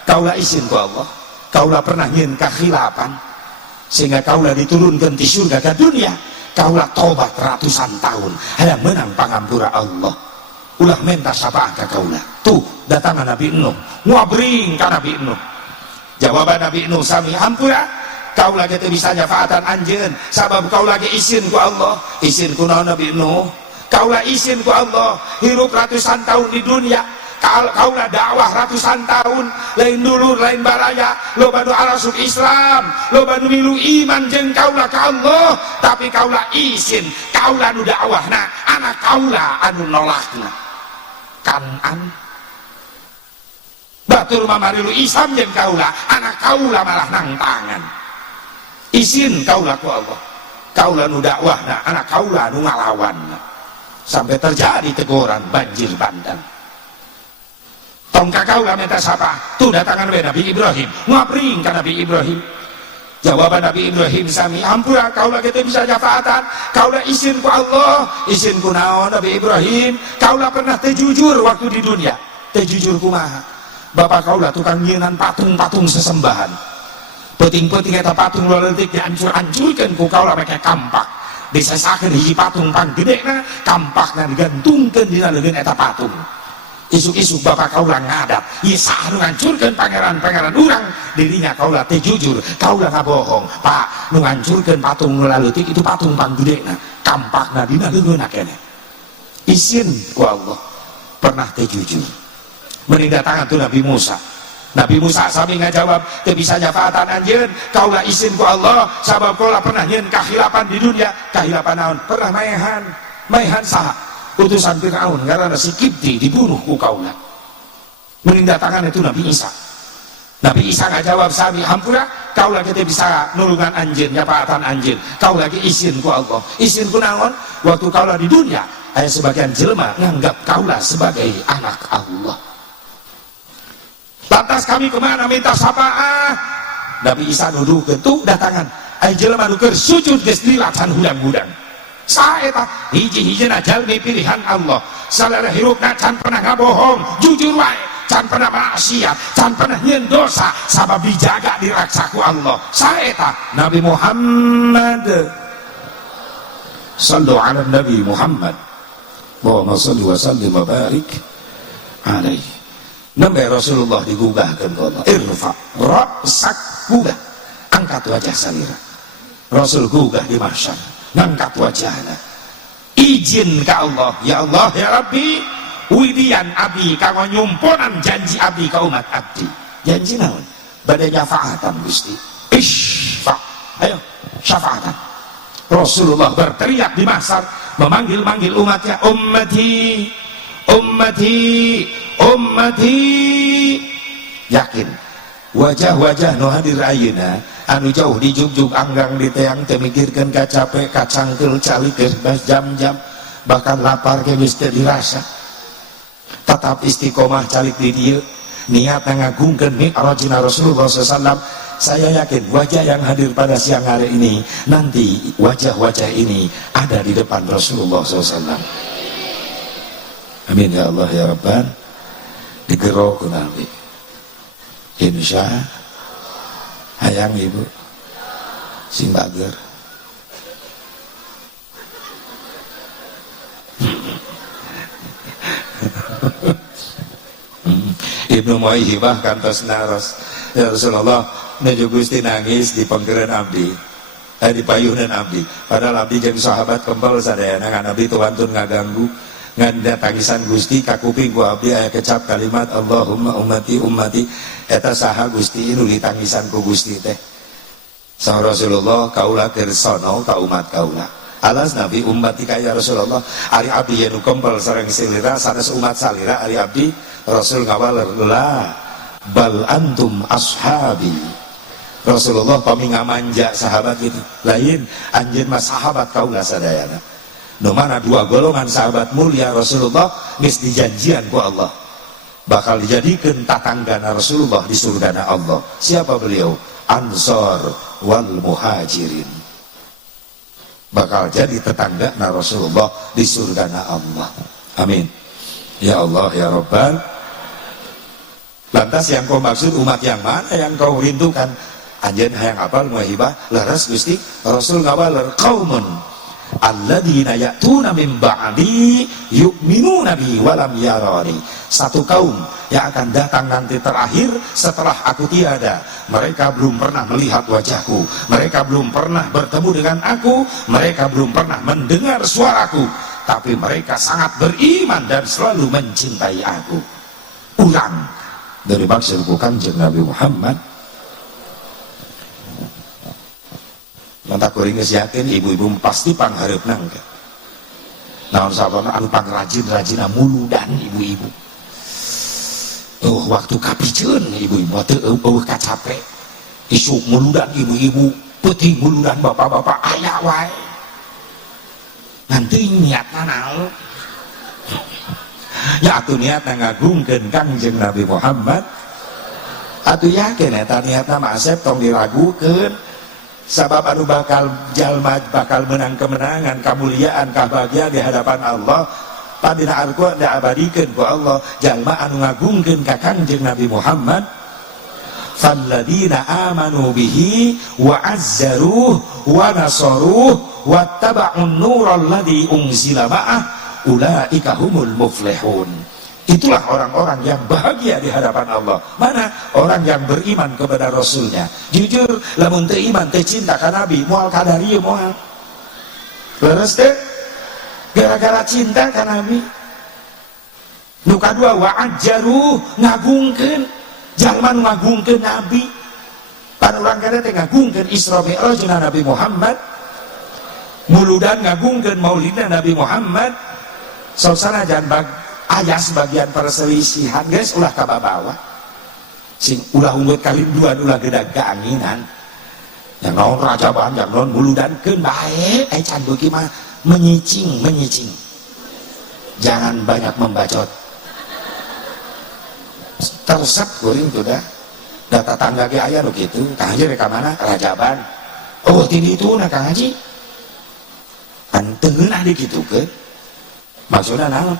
Kaulah izin ku Allah. Kaulah pernah nyieun kakhilapan sehingga kaulah diturunkeun ti surga ka dunia. Kaulah tobat ratusan tahun hayang meunang pangampura Allah. Ulah minta syafaat ka kaulah. Tuh datang Nabi Nuh, ngabring ka Nabi Nuh. Jawaban Nabi Nuh sami, hampura kaulah teu bisa nyafaatan anjeun sabab kaulah ge izin ku Allah. Izin ku naon Nabi Nuh? Kaulah izin ku Allah hirup ratusan tahun di dunia. Kaulah dakwah ratusan tahun, lain dulur lain baraya, loba nu arasuk Islam, loba nu milu iman jeung kaulah ka Allah, tapi kaulah izin, kaulah nu dakwahna anak kaulah anu nolakna. Kanan batur mamarilu Islam jeung kaulah, anak kaulah malah nangtangan. Izin kaulah ku Allah, kaulah nu dakwahna anak kaulah nu ngalawanna, sampai terjadi teguran banjir bandang. Tongka kaulah minta sapa, tuh datangan we Nabi Ibrahim, ngapring ka Nabi Ibrahim. Jawaban Nabi Ibrahim sami, hampura kaulah kita bisa nyafaatan, kaulah izin ku Allah. Izin ku naon Nabi Ibrahim? Kaulah pernah tejujur waktu di dunia. Tejujur kumaha? Bapak kaulah tukang nyieunnan patung-patung sesembahan. Peuting-peuting eta patung leuletik dihancur-hancurkeun ku kaulah make kampak. Disesakeun hiji patung panggedena, kampakna digantungkeun dina leungeun eta patung. Isuk-isuk bapak kaulah ngadap, ieu saha nu ngancurkeun pangeran-pangeran urang, dirinya kaulah teh jujur, kaulah ngabohong. Pak, nu ngancurkeun patung nu laleutik itu patung panggedena, kampakna dina leungeunna keneh. Izin ku Allah, pernah teh jujur. Meuning datangan tu Nabi Musa. Nabi Musa sami ngajawab, teu bisa nyafaatan anjeun, kaulah izin ku Allah sabab kaulah pernah nyieun kahilapan di dunia. Kahilapan naon? Pernah maehan. Maehan saha? Utusan Fir'aun karena si Kipti dibunuh ku kaulah. Meuning datangan itu Nabi Isa. Nabi Isa ngajawab sami, hampura kaulah kita bisa nulungan anjeun, nyafaatan anjeun. Kaulah ge izin ku Allah. Izin ku naon? Waktu kaulah di dunia, aya sebagian jelema nganggap kaulah sebagai anak Allah. Lantas kami kemana minta syafaat? Nabi Isa nuduhkeun, tuh datangan ai jelema nu keur sujud geus lilatan hudang-hudang saeta hiji-hijina jalmi pilihan Allah salera hirupna can pernah ngabohong jujur wae can pernah maksiat can pernah nyeun dosa sabab dijaga diraksaku Allah saeta Nabi Muhammad sallu ala Nabi Muhammad Allahumma salli wa sallim wa barik alaihi namanya Rasulullah digugahkan ke Allah irfa ra'sak gugah angkat wajah salira Rasul gugah di mahsyar ngangkat wajahna izin ke Allah ya Allah ya Rabbi widian abdi kanggo nyumpunan janji abdi ka umat abdi janji naon bade nyafaatan Gusti isfa ayo syafaatan Rasulullah berteriak di mahsyar memanggil-manggil umatnya ummati ummati ummati yakin wajah-wajah nu hadir ayeuna anu jauh di jugjug anggang di teang teu mikirkeun ka capek ka cangkeul calik geus jam-jam bahkan lapar ge geus teu dirasa tetap istiqomah calik di dieu niat ngagungkeun mi'rajna Rasulullah SAW. Saya yakin wajah yang hadir pada siang hari ini nanti wajah-wajah ini ada di depan Rasulullah SAW. Amin ya Allah ya Rabban. Digero ku Nabi insya hayang ibu sing bager Ibnu Muayyibah kantos naros ya Rasulullah nuju Gusti nangis di penggeran abdi di payunan abdi padahal abdi jeung sahabat kempel sadayana ngan abdi teu wantun ngaganggu nganda tangisan Gusti ka kuping ku abdi aya kecap kalimat Allahumma ummati ummati eta saha Gusti nu ditangisan ku Gusti teh sang Rasulullah kaula keur sono ka umat kaula alas nabi ummati kaya Rasulullah ari abdi nu kempel sareng silira sanes umat salira ari abdi Rasul ngawaler la bal antum ashabi Rasulullah pami ngamanja sahabat itu lain anjeun mah sahabat kaula sadayana nu mana dua golongan sahabat mulia Rasulullah geus dijanjian ku Allah bakal dijadikeun tatanggana Rasulullah di surgana Allah. Siapa beliau? Ansor wal Muhajirin, bakal jadi tetanggana Rasulullah di surgana Allah. Amin ya Allah ya Rabbal. Lantas yang kau maksud umat yang mana yang kau rindukan? Anjeun hayang apal muahibah leres Gusti Rasul ngawaler qaumun alladzina ya'tuna min ba'di yu'minuna bi walam yarani. Satu kaum yang akan datang nanti terakhir setelah aku tiada. Mereka belum pernah melihat wajahku, mereka belum pernah bertemu dengan aku, mereka belum pernah mendengar suaraku, tapi mereka sangat beriman dan selalu mencintai aku. Ulang dari maksud Kanjeng Nabi Muhammad. Manta kuring geus yakin ibu-ibu pasti panghareup nangka. Naon sabana anu pangrajin-rajina muludan ibu-ibu. Waktu kapiceun ibu-ibu teu eueuh kacape. Isuk muludan ibu-ibu, peuting muludan bapak-bapak aya wae. Nanti niatna naon? Ya atuh niatna ngagungkeun Kanjeng Nabi Muhammad. Atuh yakin eta niatna mah asep tong diragukeun. Sabab anu bakal jalma bakal menang kemenangan, kemuliaan, kebahagiaan di hadapan Allah. Padina Al-Qur'an diabadikeun ku Allah jalma anu ngagungkeun ka Kanjeng Nabi Muhammad. Falladzina amanu bihi wa azzaruh wa nasaruh wattaba'un nural ladzi unzila ma'ah ulaika humul muflihun. Itulah orang-orang yang bahagia di hadapan Allah. Mana? Orang yang beriman kepada Rasulnya. Jujur, lamun teu iman teu cinta ka Nabi, moal kadarieu moal. Leres teh? Gara-gara cinta ka Nabi. Nu kadua wa ajjaru ngagungkeun, jalma nu ngagungkeun Nabi. Pan urang kana teh ngagungkeun Isra Mi'rajna Nabi Muhammad. Muludan ngagungkeun maulidna Nabi Muhammad. Sok sanajan aya sebagian perselisihan guys ulah kababawa sing ulah unggul kalinduan ulah gedag keanginan yang naon rajaban yang naon muludankeun bae can beuki mah menyicing jangan banyak membacot tersep kuring tuh dah data tangga ge aya nu kitu tah ieu ka mana rajaban oh tini itu nak Kang Haji kan tengenah digitukeun maksudna naon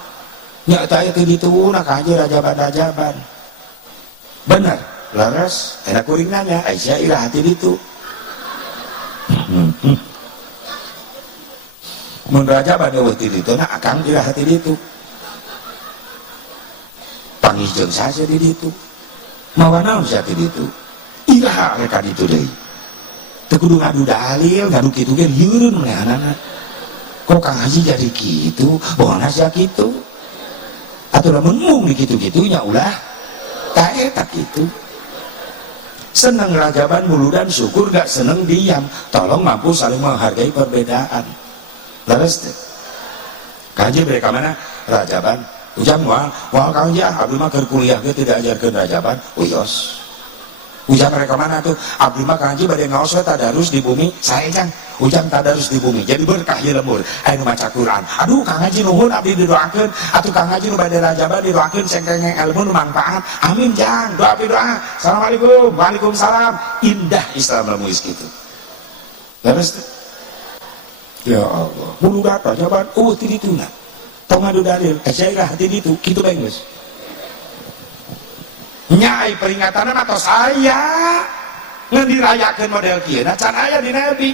nya eta aya tini itu nak Kang Haji rajaban bener laras enak kuring nanya Aisyah irah hati itu mun rajaban eueuh tini itu nak akang irah hati itu pangijeung saja di ditu mawa naon sia di ditu irah reka ditu deui teu kudu ngadu dalil ngadu kitu ge lieureun menehanana kok Kang Haji jadi kitu bohona sia kitu atuh lamun mung kitu-kitu nya ulah ta eta kitu seneng rajaban muludan syukur gak seneng diam tolong mampu saling menghargai perbedaan leres teh Kang Haji mereka mana rajaban ujang wah Kang Haji abdi mah keur kuliah ge tidak ajarkeun rajaban uyos ujang mereka mana tuh abdi mah Kang Haji bade ngaos we tadarus di bumi sae Jang ujang tadarus di bumi jadi berkah ieu lembur anu maca Quran aduh Kang Haji nuhun abdi didoakeun atuh Kang Haji nu bade rajaban didoakeun sengkenge ilmu nu manfaat amin Jang doa abdi doa assalamualaikum waalaikumsalam indah Islam lamun geus kitu leres teh ya Allah mulu data jaban ti dituna tong ngadu dalil saya hati itu gitu bae geus nyai peringatan atau saya ngan dirayakeun model kieu na can aya di Nabi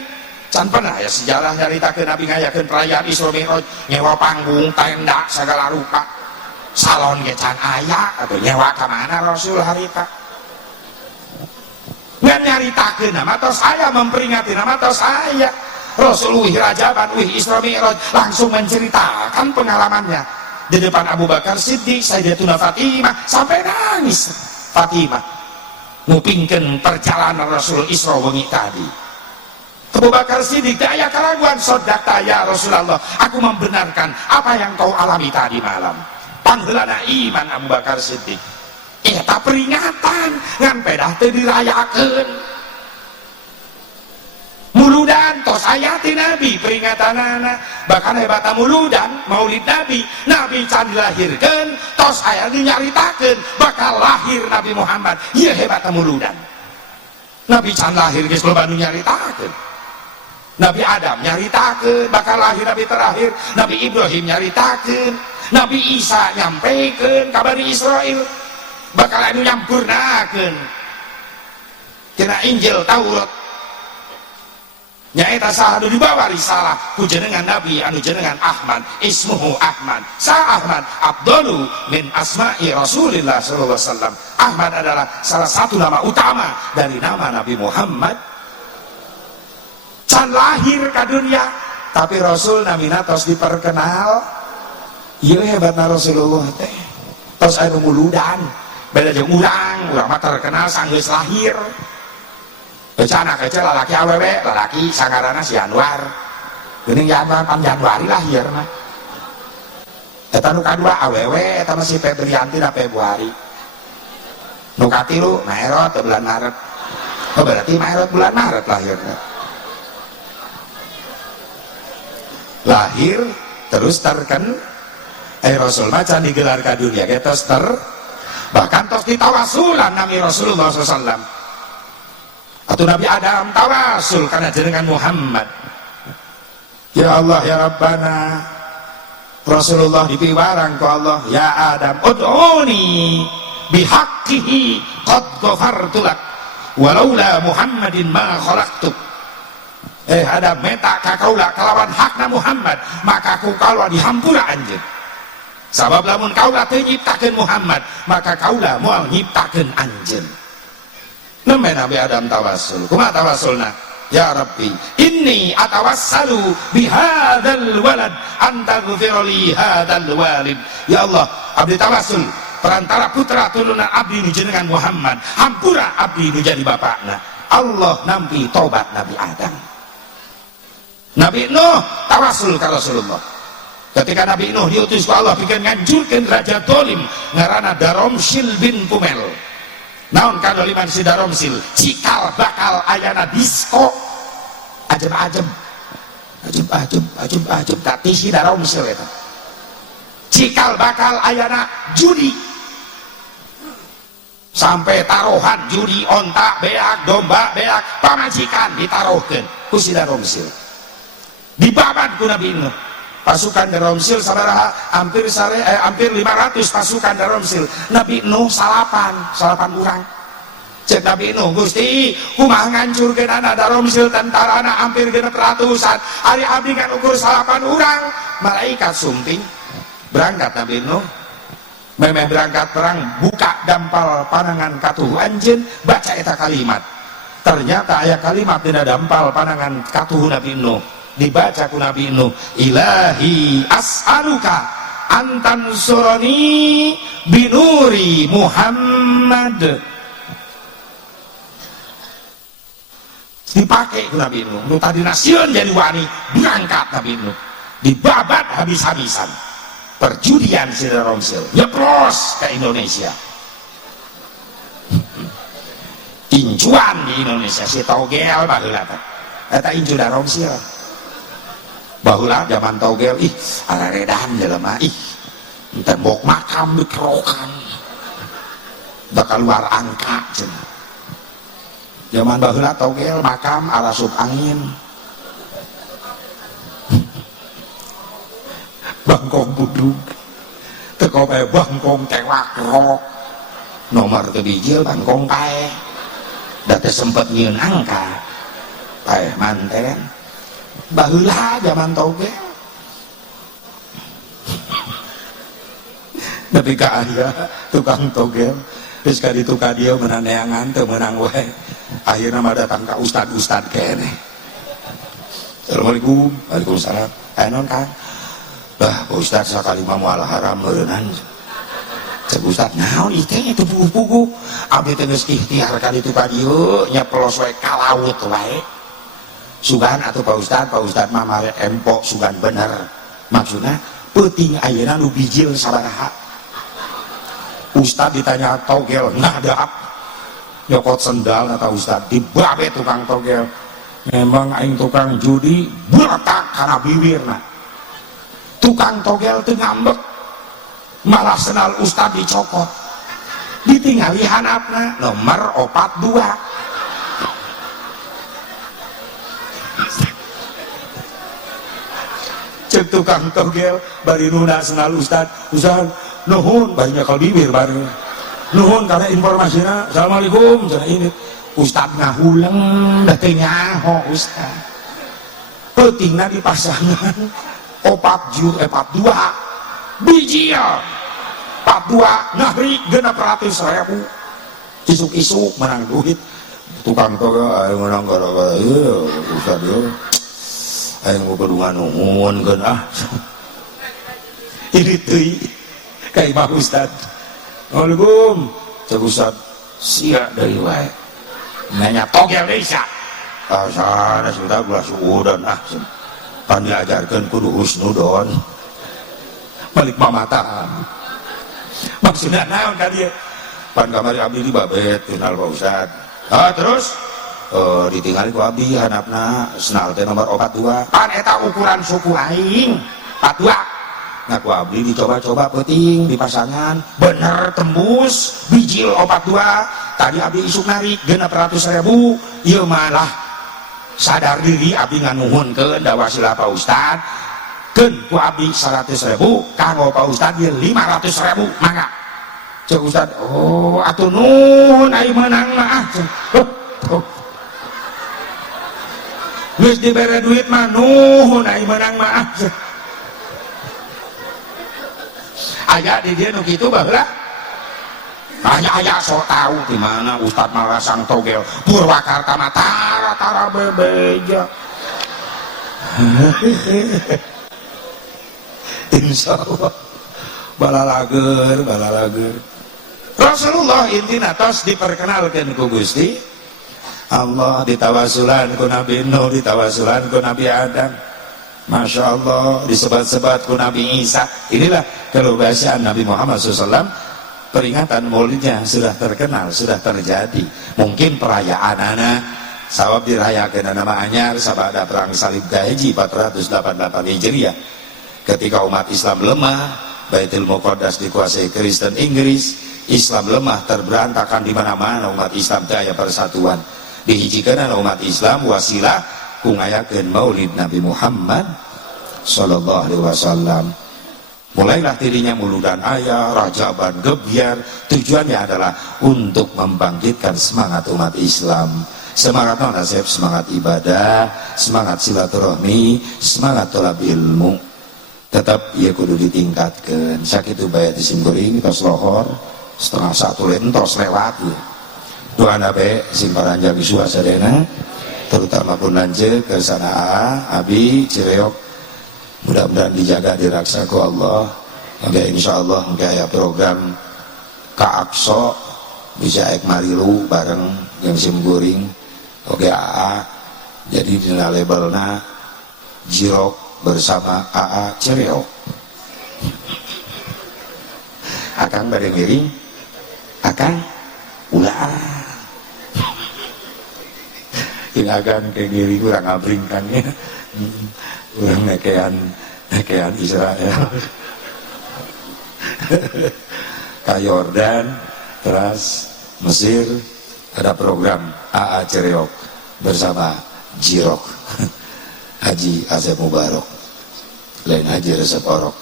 can pernah ya sejarah nyaritakeun Nabi ngayakeun perayaan Isra Mi'raj nyewa panggung tenda segala rupa salon ge can aya atuh nyewa ka mana Rasul harita ngan nyaritakeun nama tos saya memperingati nama tos saya Rasul wih rajaban wih Isra Mi'raj langsung menceritakan pengalamannya di depan Abu Bakar Siddiq Sayyidatuna Fatimah sampai nangis Fatimah ngupingkeun perjalanan Rasul Isra wengi tadi Abu Bakar Siddiq daya keraguan sodakta ya Rasulullah aku membenarkan apa yang kau alami tadi malam pangheulana iman Abu Bakar Siddiq eta peringatan ngan pedah teu dirayakeun muludan tos ayati Nabi peringatanana bahkan hebata muludan maulid Nabi can dilahirkeun tos aya dinyaritakeun bakal lahir Nabi Muhammad ieu hebata muludan Nabi can lahir geus loba nu nyaritakeun Nabi Adam nyaritakeun bakal lahir Nabi terakhir Nabi Ibrahim nyaritakeun Nabi Isa nyampeikeun ka Bani Israil bakal anu nyampurnakeun tina Injil Taurat nyaeta sahadu dibawa risalah ku jenengan Nabi anu jenengan Ahmad ismuhu Ahmad sa Ahmad abdolu min asma'i Rasulillah sallallahu alaihi wasallam Ahmad adalah salah satu nama utama dari nama Nabi Muhammad can lahir ke dunia tapi Rasul namina tos diperkenal ieu hebatna Rasulullah teh tos anu muludan beda jeung urang mah terkenal sanggeus lahir becana kecil lalaki awewe lalaki sangarana si Anwar geuning Januar pan Januari lahir mah eta nu kadua awewe eta mah si Febrianti na Februari nu katilu Maret bulan Maret oh berarti Maret bulan Maret lahirnya lahir terus Rasul macan digelar ka dunia getos bahkan tos ditawasulan nami Rasulullah SAW atau Nabi Adam tawasul karena jenengan Muhammad ya Allah ya Rabbana Rasulullah dipiwarang ku Allah ya Adam ud'uni bihaqqihi qad ghafartu lak walaula Muhammadin ma khalaqtuk Adam meta ka kaula kalawan hakna Muhammad maka ku kaula dihampura anjeun sabab lamun kaula teu nyiptakeun Muhammad maka kaula moal nyiptakeun anjeun nembe Nabi Adam tawasul kumaha tawasulna ya Rabbi inni atawassalu bihadzal walad anta ghfirli hadzal walid ya Allah abdi tawasul perantara putra turunan abdi nu jenengan Muhammad hampura abdi nu jadi bapakna Allah nampi tobat Nabi Adam Nabi Nuh tawasul ka Rasulullah ketika Nabi Nuh diutus ku Allah pikeun nganjurkeun raja dolim ngaranna Daromsil bin Pumel naon kadoliman si Daromsil cikal bakal ayana disko ajem tapi si Daromsil eta cikal bakal ayana judi sampai taruhan judi ontak beak domba beak pamajikan ditaruhkan ku si Daromsil dibabat ku Nabi Nuh pasukan Daromsil sabaraha hampir 500 pasukan Daromsil Nabi Nuh salapan urang cek Nabi Nuh Gusti kumaha ngancurkeun anak Daromsil tentarana hampir 600-an ari abdi kan ukur salapan urang malaikat sumping berangkat Nabi Nuh memeh berangkat perang buka dampal panangan katuh anjeun baca eta kalimat ternyata aya kalimat dina dampal panangan katuh Nabi Nuh dibaca ku Nabi Nuh ilahi as'aluka antan surani binuri Muhammad dipakai ku Nabi Nuh nu tadi nasion jadi wani berangkat Nabi Nuh dibabat habis-habisan perjudian si Daromsil nyeplos ke Indonesia incuan di Indonesia si togel baheula eta incu Daromsil baheula zaman togel ih araredan jelema ih enten bok makam dikerokan bakal luar angka cenah zaman baheula togel makam arasup angin bangkong buduk teko bae bangkong tewak rok nomor teu bijil bangkong pae da teh sempet nyieun angka pae manten baheula zaman togel tapi ka aya tukang togel geus ka ditu ka dieu meunang neangan teu meunang wae akhirna mah datang ka ustad-ustad keneh Assalamualaikum. Waalaikumsalam. Non Kang bah Pak Ustad sakali mah moal haram meureunnan cek Ustad naon ieu teh teu puguh-puguh abdi teh geus ikhtiar ka ditu ka dieu nyeplos wae ka laut wae sugan atuh Pak Ustad mah mare empok sugan bener maksudna peuting ayeuna nu bijil sabaraha Ustad ditanya togel ngadap nyokot sendal kata Ustad dibabe tukang togel memang aing tukang judi bertak karena bibirna tukang togel teu ngambek malah senal Ustad dicokot ditingali handapna nomor 42 cek tukang togel bari nuna senal Ustad nuhun bari nyekal bibir bari nuhun karena informasinya Assalamualaikum cenah ini Ustad ngahuleng da teu nyaho Ustad peutingna dipasangan 42 biji ya 42 ngahri 600.000 isuk-isuk menang duit tukang togel ayo menang gara-gara ieu Ustad ieu ayo kudu nganuhunkeun ini teuy ka Imam Ustad Assalamualaikum cek Ustad sia deui wae nanya togel deui sia sana sudah gula suudan pan diajarkeun kudu husnudon balik mamatan maksudna naon ka dieu pan kamari abdi dibabet kenal Pak Ustad terus ditinggali ku abdi handapna senal teh nomor 42 pan eta ukuran suku aing 42 nah ku abdi dicoba-coba peuting dipasangan bener tembus bijil 42 tadi abdi isuk narik 600.000 ieu malah sadar diri abdi nganuhunkeun da wasilah Pak Ustad keun ku abdi 100.000 kanggo Pak Ustad ieu 500.000 mangga cek Ustad oh atuh nuhun ai meunang mah geus dibere duit mah nuhun ai meunang mah aya di dia nu kitu baheula aya sok tahu di mana Ustad Malasang togel Purwakarta mah tara bebeja insyaallah balalager Rasulullah intina tos diperkenalkeun ku Gusti Allah ditawasulan ku Nabi Nuh ditawasulan ku Nabi Adam Masya Allah disebat-sebat ku Nabi Isa inilah keluasan Nabi Muhammad SAW peringatan maulidnya sudah terkenal sudah terjadi mungkin perayaan anak sawab dirayakan nama anyar sabada perang salib Gahaji 488 Hijriah ketika umat Islam lemah Baitul Muqaddas dikuasai Kristen Inggris Islam lemah terberantakan di mana-mana umat Islam teh aya persatuan dihijikeun umat Islam wasilah kungayakeun maulid Nabi Muhammad sallallahu alaihi wasallam. Mulailah dirinya muludan ayah, rajaban, gebyar. Tujuannya adalah untuk membangkitkan semangat umat Islam. Semangat non-nasib, semangat ibadah, semangat silaturahmi, semangat tolab ilmu. Tetap ia kudu ditingkatkan. Sakitu bayar di simkuring, tos lohor, setengah satu lentos lewat. Doa nabe simparan jami suasadena, terutama pun lanjut ke sana Abi Cireok. Mudah-mudahan dijaga diraksa ku Allah. Oke, insya Allah kayak program Kaakso bisa ek marilu bareng yang simguring. Oke AA. Jadi di labelna Jirok bersama AA Cireok. Akang bade miring. Akang ulah. Ini akan ke kiri kurang ngabringkannya. Urang nekean Israel ka Yordan terus Mesir ada program AA Cireok bersama Jirok Haji Asep Mubarok lain Haji Resep Orok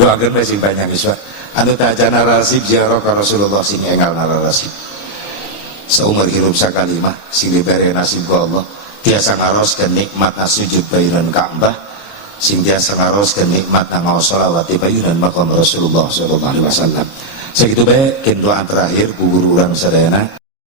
doakeun we sing banyak iswa anu taja narasib ziarah ka Rasulullah sing enggal narasib seumur hidup sakali mah sing dibere nasib ku Allah tiasa ngaroskeun nikmat sujud bainan Ka'bah sing tiasa ngaroskeun nikmat ngaos shalawat bainan maqam Rasulullah sallallahu alaihi wasallam. Sakitu bae ken doa terakhir ku guru urang sadayana.